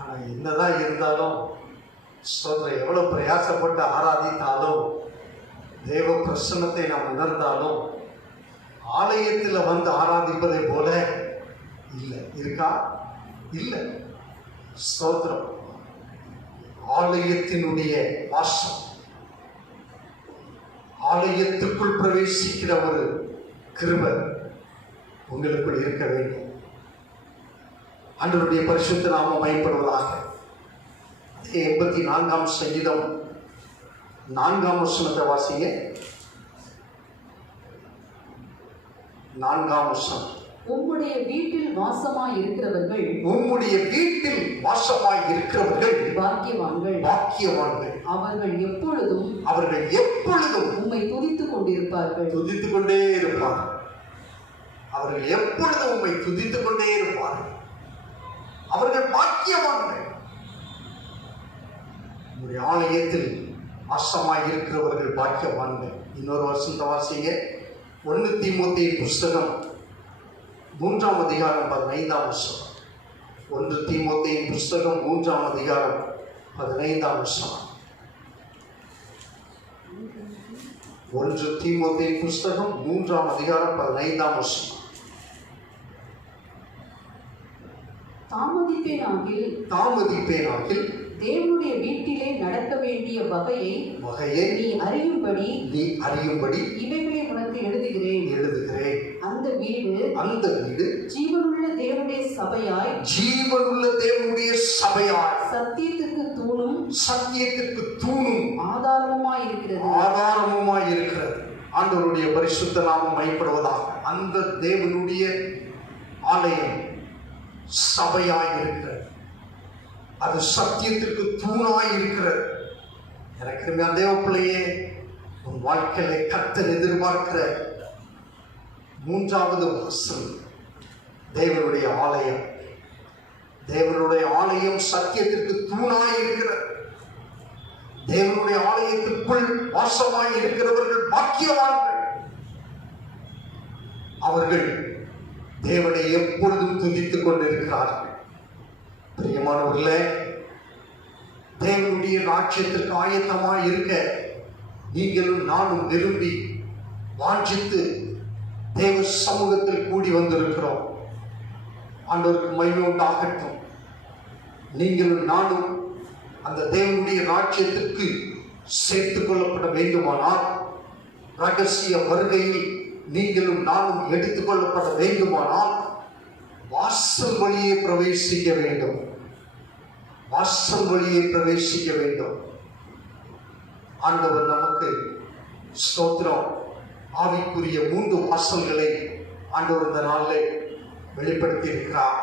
ஆனால் என்னதான் இருந்தாலும் ஸ்தோத்திரம், எவ்வளோ பிரயாசப்பட்டு ஆராதித்தாலும், தேவ பிரசன்னத்தை நாம் உணர்ந்தாலும் ஆலயத்தில் வந்து ஆராதிப்பதை போல இல்லை. இருக்கா? இல்லை. ஸ்தோத்திரம். ஆலயத்தினுடைய வாசம், ஆலயத்துக்குள் பிரவேசிக்கிற ஒரு கிருபை உங்களுக்குள் இருக்க வேண்டும். ஆண்டவருடைய பரிசுத்த நாமம் மகிமைப்படுவதாக. 84 சங்கீதம் 4 வசனத்தை வாசிங்க. 4 வசனம். உம்முடைய வீட்டில் வாசமாய் இருக்கிறவர்கள் பாக்கியவான்கள். அவர்கள் எப்பொழுதும் உம்மை துதித்துக் கொண்டிருப்பார்கள். அவர்கள் எப்பொழுதும் உம்மை துதித்துக் கொண்டே இருப்பார்கள். அவர்கள் பாக்கியவான்கள். உங்களுடைய ஆலயத்தில் வாசமாய் இருக்கிறவர்கள் பாக்கியவான்கள். இன்னொரு வசனத்தை வாசிங்க. 1 தீமோத்தேயு புஸ்தகம் 3 அதிகாரம் 15 வசனம். 1 தீமோத்தேயு புஸ்தகம் 3 அதிகாரம் 15 வசனம். 1 தீமோத்தேயு புஸ்தகம் 3 அதிகாரம் 15 வசனம். தாமதிப்பேனாகில் தேவனுடைய வீட்டிலே நடக்க வேண்டிய வகையை நீ அறியும்படி இவைகளை உனக்கு எழுதுகிறேன். அந்த வீடு ஜீவனுள்ள தேவனுடைய சபையாய் சத்தியத்துக்கு தூணும் ஆதாரமுமாய் இருக்கிறது. ஆண்டவருடைய பரிசுத்த நாமம் மகிமைப்படுவதாக. அந்த தேவனுடைய ஆலயம் சபையாய் இருக்கிறது. அது சத்தியத்திற்கு தூணாய் இருக்கிறது. எனக்கு தேவ பிள்ளையே, உன் வாழ்க்கையில கர்த்தர் எதிர்பார்க்கிற 3வது வாசல் தேவனுடைய ஆலயம். தேவனுடைய ஆலயம் சத்தியத்திற்கு தூணாய் இருக்கிறது. தேவனுடைய ஆலயத்திற்குள் வாசமாய் இருக்கிறவர்கள் பாக்கியவான்கள். அவர்கள் தேவனை எப்பொழுதும் துதித்துக் கொண்டிருக்கிறார்கள். பிரியமானவர்களே, தேவனுடைய ராஜ்யத்திற்கு ஆயத்தமாய் இருக்க நீங்களும் நானும் விரும்பி வாஞ்சித்து தேவ சமூகத்தில் கூடி வந்திருக்கிறோம். ஆண்டவருக்கு மகிமை உண்டாகட்டும். நீங்களும் நானும் அந்த தேவனுடைய ராஜ்யத்திற்கு சேர்த்துக் கொள்ளப்பட வேண்டுமானால், ரகசிய வருகையில் நீங்களும் நானும் எடுத்துக் கொள்ளப்பட வேண்டுமானால் வாசல் வழியே பிரவேசிக்க வேண்டும். ஆண்டவர் நமக்கு ஸ்தோத்திரம் ஆவிக்குரிய 3 வாசல்களை ஆண்டவர் இந்த நாளில் வெளிப்படுத்தி இருக்கிறார்.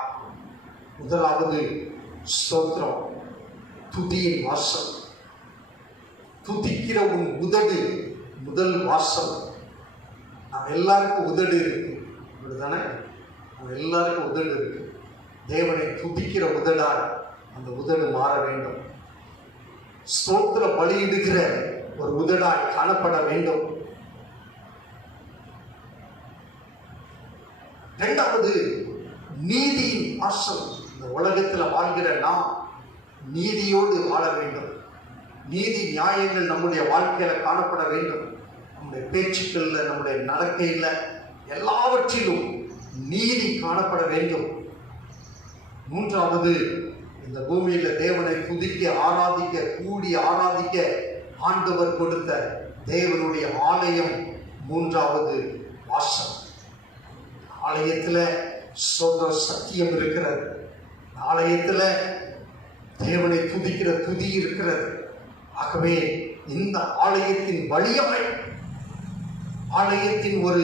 முதலாவது ஸ்தோத்திரம் துதியின் வாசல். துதிக்கிற உன் உதடு முதல் வாசல். நம்ம எல்லாருக்கும் உதடு இருக்கு, அப்படிதானே? நம்ம எல்லாருக்கும் உதடு இருக்கு. தேவனை துதிக்கிற உதடால் அந்த உதடு மாற வேண்டும். ஸ்தோத்திர பலியிடுகிற ஒரு உதடாய் காணப்பட வேண்டும். இரண்டாவது, நீதியின் வாசல். இந்த உலகத்தில் வாழ்கிற நாம் நீதியோடு வாழ வேண்டும். நீதி நியாயங்கள் நம்முடைய வாழ்க்கையில காணப்பட வேண்டும். நம்முடைய பேச்சுக்கள்ல, நம்முடைய நடக்கையில், எல்லாவற்றிலும் நீதி காணப்பட வேண்டும். மூன்றாவது, இந்த பூமியில தேவனை துதிக்க, ஆராதிக்க, கூடி ஆராதிக்க ஆண்டவர் கொடுத்த தேவனுடைய ஆலயம் மூன்றாவது வாசல். ஆலயத்தில் சோதர சத்தியம் இருக்கிறது. ஆலயத்தில் தேவனை துதிக்கிற துதி இருக்கிறது. ஆகவே இந்த ஆலயத்தின் வழியாய், ஆலயத்தின் ஒரு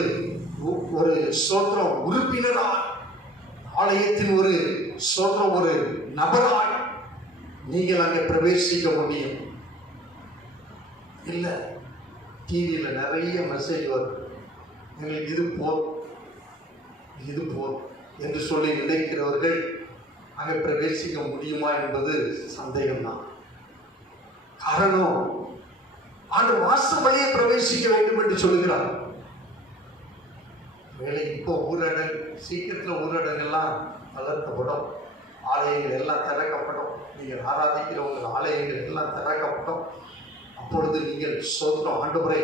சோத்திரம் உறுப்பினராய், ஆலயத்தின் ஒரு சோத்திரம் ஒரு நபராய் நீங்கள் அங்கே பிரவேசிக்க முடியும். இல்லை, டிவியில் நிறைய மெசேஜ் வரும், எங்களுக்கு இது போதும் என்று சொல்லி நினைக்கிறவர்கள் அங்கே பிரவேசிக்க முடியுமா என்பது சந்தேகம்தான். காரணம், ஆண்டவர் வாசல் வழியே பிரவேசிக்க வேண்டும் என்று சொல்லுகிறார். வேலை இப்போ ஊரடங்கு, சீக்கிரத்தில் ஊரடங்கெல்லாம் தளர்த்தப்படும், ஆலயங்கள் எல்லாம் திறக்கப்படும், நீங்கள் ஆராதிக்கிற உங்கள் ஆலயங்கள் எல்லாம் திறக்கப்படும். அப்பொழுது நீங்கள் சோத்திரம் ஆண்டவரை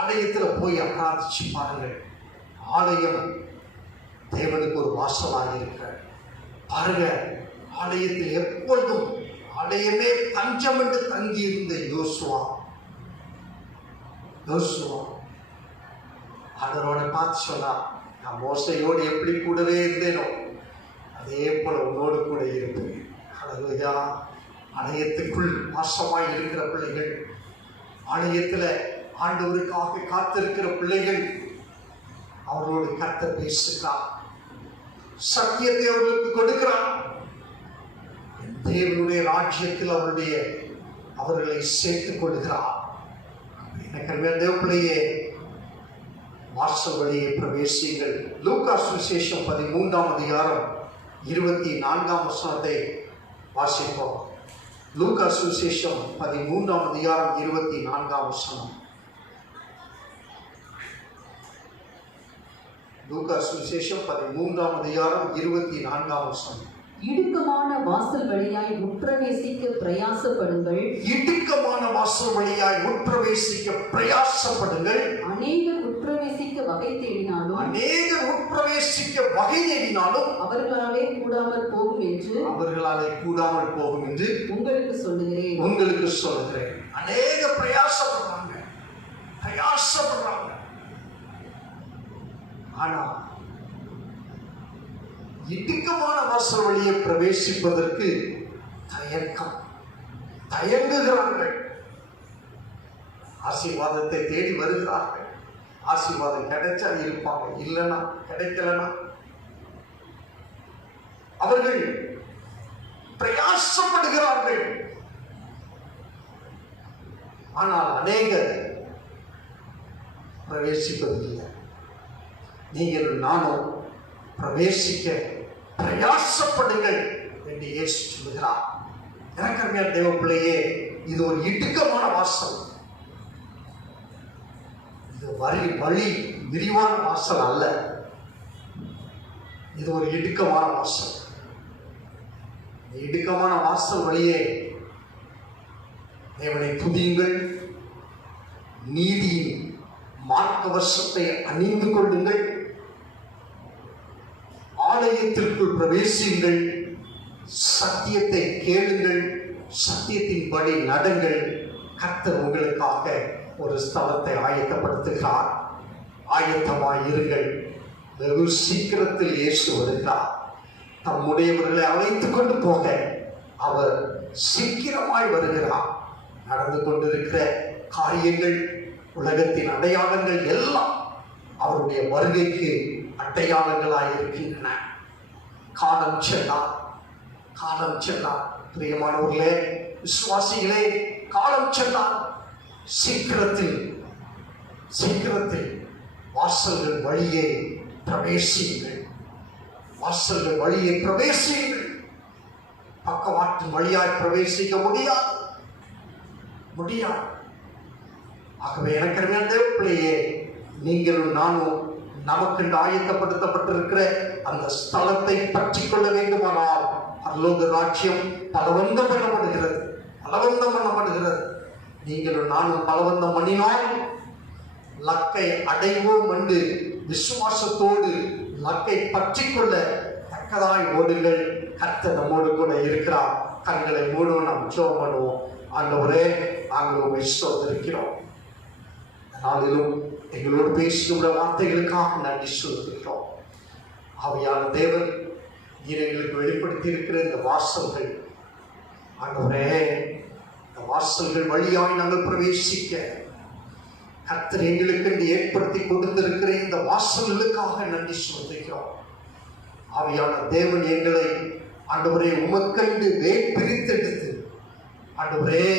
ஆலயத்தில் போய் ஆராதிச்சு பாருங்கள். ஆலயம் தேவனுக்கு ஒரு வாசலாக இருக்கிற பாருங்க. ஆலயத்தில் எப்பொழுதும் ஆலயமே தஞ்சம் என்று தங்கி இருந்த யோசுவா ஆண்டவரோட பார்த்து சொன்னா, நான் மோசையோடு எப்படி கூடவே இருந்தேனோ அதே போல உன்னோடு கூட இருப்பேன். ஹல்லேலூயா. ஆலயத்துக்குள் வாசமாய் இருக்கிற பிள்ளைகள், ஆலயத்தில் ஆண்டவருக்காக காத்திருக்கிற பிள்ளைகள், அவரோடு கர்த்தர் பேசுகிறார், சத்தியத்தை அவர்களுக்கு கொடுக்கிறார். தேவனுடைய ராஜ்யத்தில் அவர்களை சேர்த்துக் கொள்கிறார். எனக்கு தேவ பிள்ளையே, வாசல் வழியே பிரவேசியுங்கள். லூக்கா சுவிசேஷம் 13ஆம் அதிகாரம் 24ஆம் வசனத்தை வாசிப்போம். லூக்கா சுவிசேஷம் 13ஆம் அதிகாரம் 24ஆம் வசனம். லூக்கா சுவிசேஷம் 13ஆம் அதிகாரம் 24ஆம் வசனம். இடுக்கமான வாசல் வழியாய் உட்பிரவேசிக்க பிரயாசப்படுங்கள். இடுக்கமான வாசல் வழியாய் உட்பிரவேசிக்க பிரயாசப்படுங்கள். அநேகர் உட்பிரவேசிக்க வகை தேடினாலும் அவர்களாலே கூடாமல் போகும் என்று உங்களுக்கு சொல்லுகிறேன். அநேக பிரயாசப்படுறாங்க. ஆனா இடுக்கமான வாசல் வழியை பிரவேசிப்பதற்கு தயங்குகிறார்கள். ஆசீர்வாதத்தை தேடி வருகிறார்கள். ஆசீர்வாதம் கிடைச்சா இருப்பாங்க, இல்லைன்னா கிடைக்கலனா அவர்கள் பிரயாசப்படுகிறார்கள். ஆனால் அநேகர் பிரவேசிப்பதில்லை. நீங்கள் நானும் பிரவேசிக்க பிரயாசப்படுங்கள் என்று இயேசு சொல்லுகிறார். எனக்கருமையான தேவ பிள்ளையே, இது ஒரு இடுக்கமான வாசல். இது வழி விரிவான வாசல் அல்ல. இது ஒரு இடுக்கமான வாசல். இடுக்கமான வாசல் வழியே தேவனை துதியுங்கள். நீதியின் மார்க்கவசத்தை அணிந்து கொள்ளுங்கள். ஆலயத்திற்குள் பிரவேசியுங்கள். சத்தியத்தை கேளுங்கள். சத்தியத்தின்படி நடங்கள். கர்த்தர் உங்களுக்காக ஒரு ஸ்தலத்தை ஆயத்தப்படுத்துகிறார். ஆயத்தமாய் இருங்கள். வெகு சீக்கிரத்தில் இயேசு வருகிறார். தம்முடையவர்களை அழைத்துக் கொண்டு போக அவர் சீக்கிரமாய் வருகிறார். நடந்து கொண்டிருக்கிற காரியங்கள், உலகத்தின் அடையாளங்கள் எல்லாம் அவருடைய வருகைக்கு அடையாளங்களாய் இருக்கின்றன. காலம் செல்லார் பிரியமானவர்களே, விசுவாசிகளே, காலம் சென்றால் சீக்கிரத்தில் வாசல்கள் வழியே பிரவேசியுங்கள். வாசல்கள் வழியே பிரவேசியுங்கள். பக்கவாட்டு வழியாய் பிரவேசிக்க முடியாது. ஆகவே எனக்கு தேவ பிள்ளையே, நீங்களும் நானும் நமக்கு ஆயத்தப்படுத்தப்பட்டிருக்கிற அந்த ஸ்தலத்தை பற்றி கொள்ள வேண்டுமானால் பரலோக ராஜ்யம் பலவந்தம் பண்ணப்படுகிறது. நீங்களும் நானும் பலவந்தம் பண்ணினால் லக்கை அடைவோம் என்று விசுவாசத்தோடு லக்கை பற்றி கொள்ள தக்கதாய் ஓடுங்கள். கர்த்தர் நம்மோடு கூட இருக்கிறார். கண்களை மூடுவோம், நாம் ஜெபம் பண்ணுவோம். ஆண்டவரே, நாங்கள் உம்மை ஸ்தோத்திரிக்கிறோம். நாளிலும் எங்களோடு பேசுகிற வார்த்தைகளுக்காக நன்றி செலுத்துகிறோம். ஆவியான தேவன், நீர் எங்களுக்கு வெளிப்படுத்தி இருக்கிற இந்த வாசல்கள், ஆண்டவரே, இந்த வாசல்கள் வழியாய் நாங்கள் பிரவேசிக்க கர்த்தர் எங்களுக்கு ஏற்படுத்தி கொடுத்திருக்கிற இந்த வாசல்களுக்காக நன்றி செலுத்துகிறோம். ஆவியான தேவன், எங்களை ஆண்டவரே உமக்கண்டு பிரித்தெடுத்து ஆண்டவரே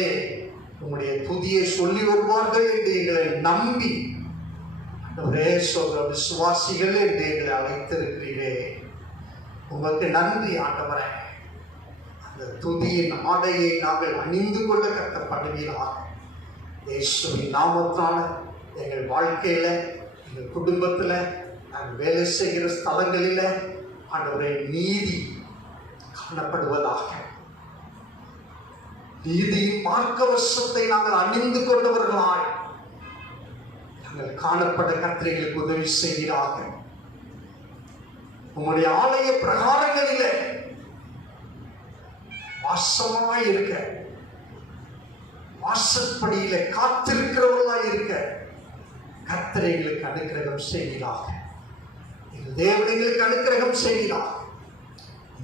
உம்முடைய துதியை சொல்லி வருவார்கள் என்று எங்களை நம்பி ஆண்டவரே சொல்ற விசுவாசிகள் என்று எங்களை அழைத்திருக்கிறீரே, உமக்கு நன்றி ஆண்டவரே. அந்த துதியின் ஆடையை நாங்கள் அணிந்து கொள்ள கட்டப்படுவீராக. இயேசுவின் நாமத்தான எங்கள் வாழ்க்கையில, எங்கள் குடும்பத்தில், நாங்கள் வேலை செய்கிற ஸ்தலங்களில் ஆண்டவரே நீதி காணப்படுவதாக. நீதியின் மார்க்கவசத்தை நாங்கள் அணிந்து கொண்டவர்களாய் நாங்கள் காணப்பட கர்த்தர்களுக்கு உதவி செய்கிறாக. உம்முடைய ஆலய பிரகாரங்களில வாசமாய் இருக்க, வாசற்படியில காத்திருக்கிறவர்களாய் இருக்க கர்த்தர்களுக்கு அனுக்கிரகம் செய்கிறாக. தேவன் எங்களுக்கு அனுக்கிரகம் செய்கிறார்.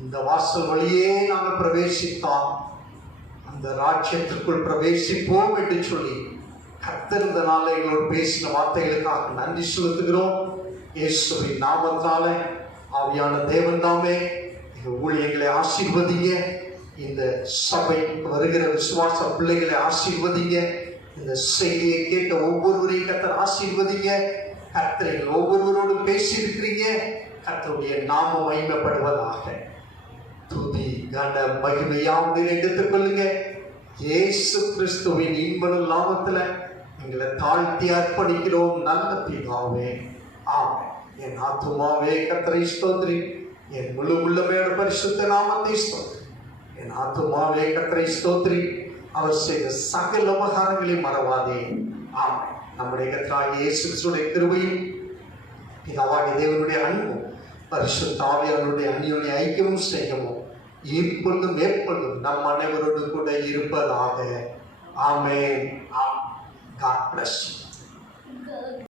இந்த வாசல் வழியே நாங்கள் பிரவேசித்தால் அந்த ராஜ்யத்திற்குள் பிரவேசிப்போம் என்று சொல்லி கர்த்தர் இந்த நாளில் எங்களோடு பேசின வார்த்தைகளுக்காக நன்றி செலுத்துகிறோம். இயேசுவின் நாமத்தால ஆவியான தேவன் தாமே எங்கள் ஊழியர்களை ஆசீர்வதிங்க. இந்த சபைக்கு வருகிற விசுவாச பிள்ளைகளை ஆசீர்வதிங்க. இந்த செய்தியை கேட்ட ஒவ்வொருவரையும் கர்த்தர் ஆசீர்வதிங்க. கர்த்தர் ஒவ்வொருவரோடும் பேசியிருக்கிறீங்க. கர்த்தருடைய நாமம் மகிமைப்படுவதாக. துதி கன மகிமையாவது எடுத்துக் கொள்ளுங்க. இயேசு கிறிஸ்துவின் இன்பனும் நாமத்துல எங்களை தாழ்த்தி அர்ப்பணிக்கிறோம். நல்ல பிதாவே, ஆமென். என் ஆத்துமாவே கர்த்தரை ஸ்தோத்திரி, என் முழு உள்ளமையோட பரிசுத்த நாமத்தை ஸ்தோத்திரி. என் ஆத்துமாவே கர்த்தரை ஸ்தோத்திரி, அவர் செய்த சகல உபகாரங்களை மறவாதே. ஆமென். நம்முடைய கர்த்தராகிய இயேசு கிறிஸ்துவின் கிருபையும் பிதாவாகிய தேவனுடைய அன்பும் பரிசுத்த ஆவியானவருடைய அந்யோன்ய ஐக்கியமும் ஸ்நேகமும் இப்பொழுதும் எப்பொழுதும் நம் அனைவரோடு கூட இருப்பதாக. ஆமென். God bless you.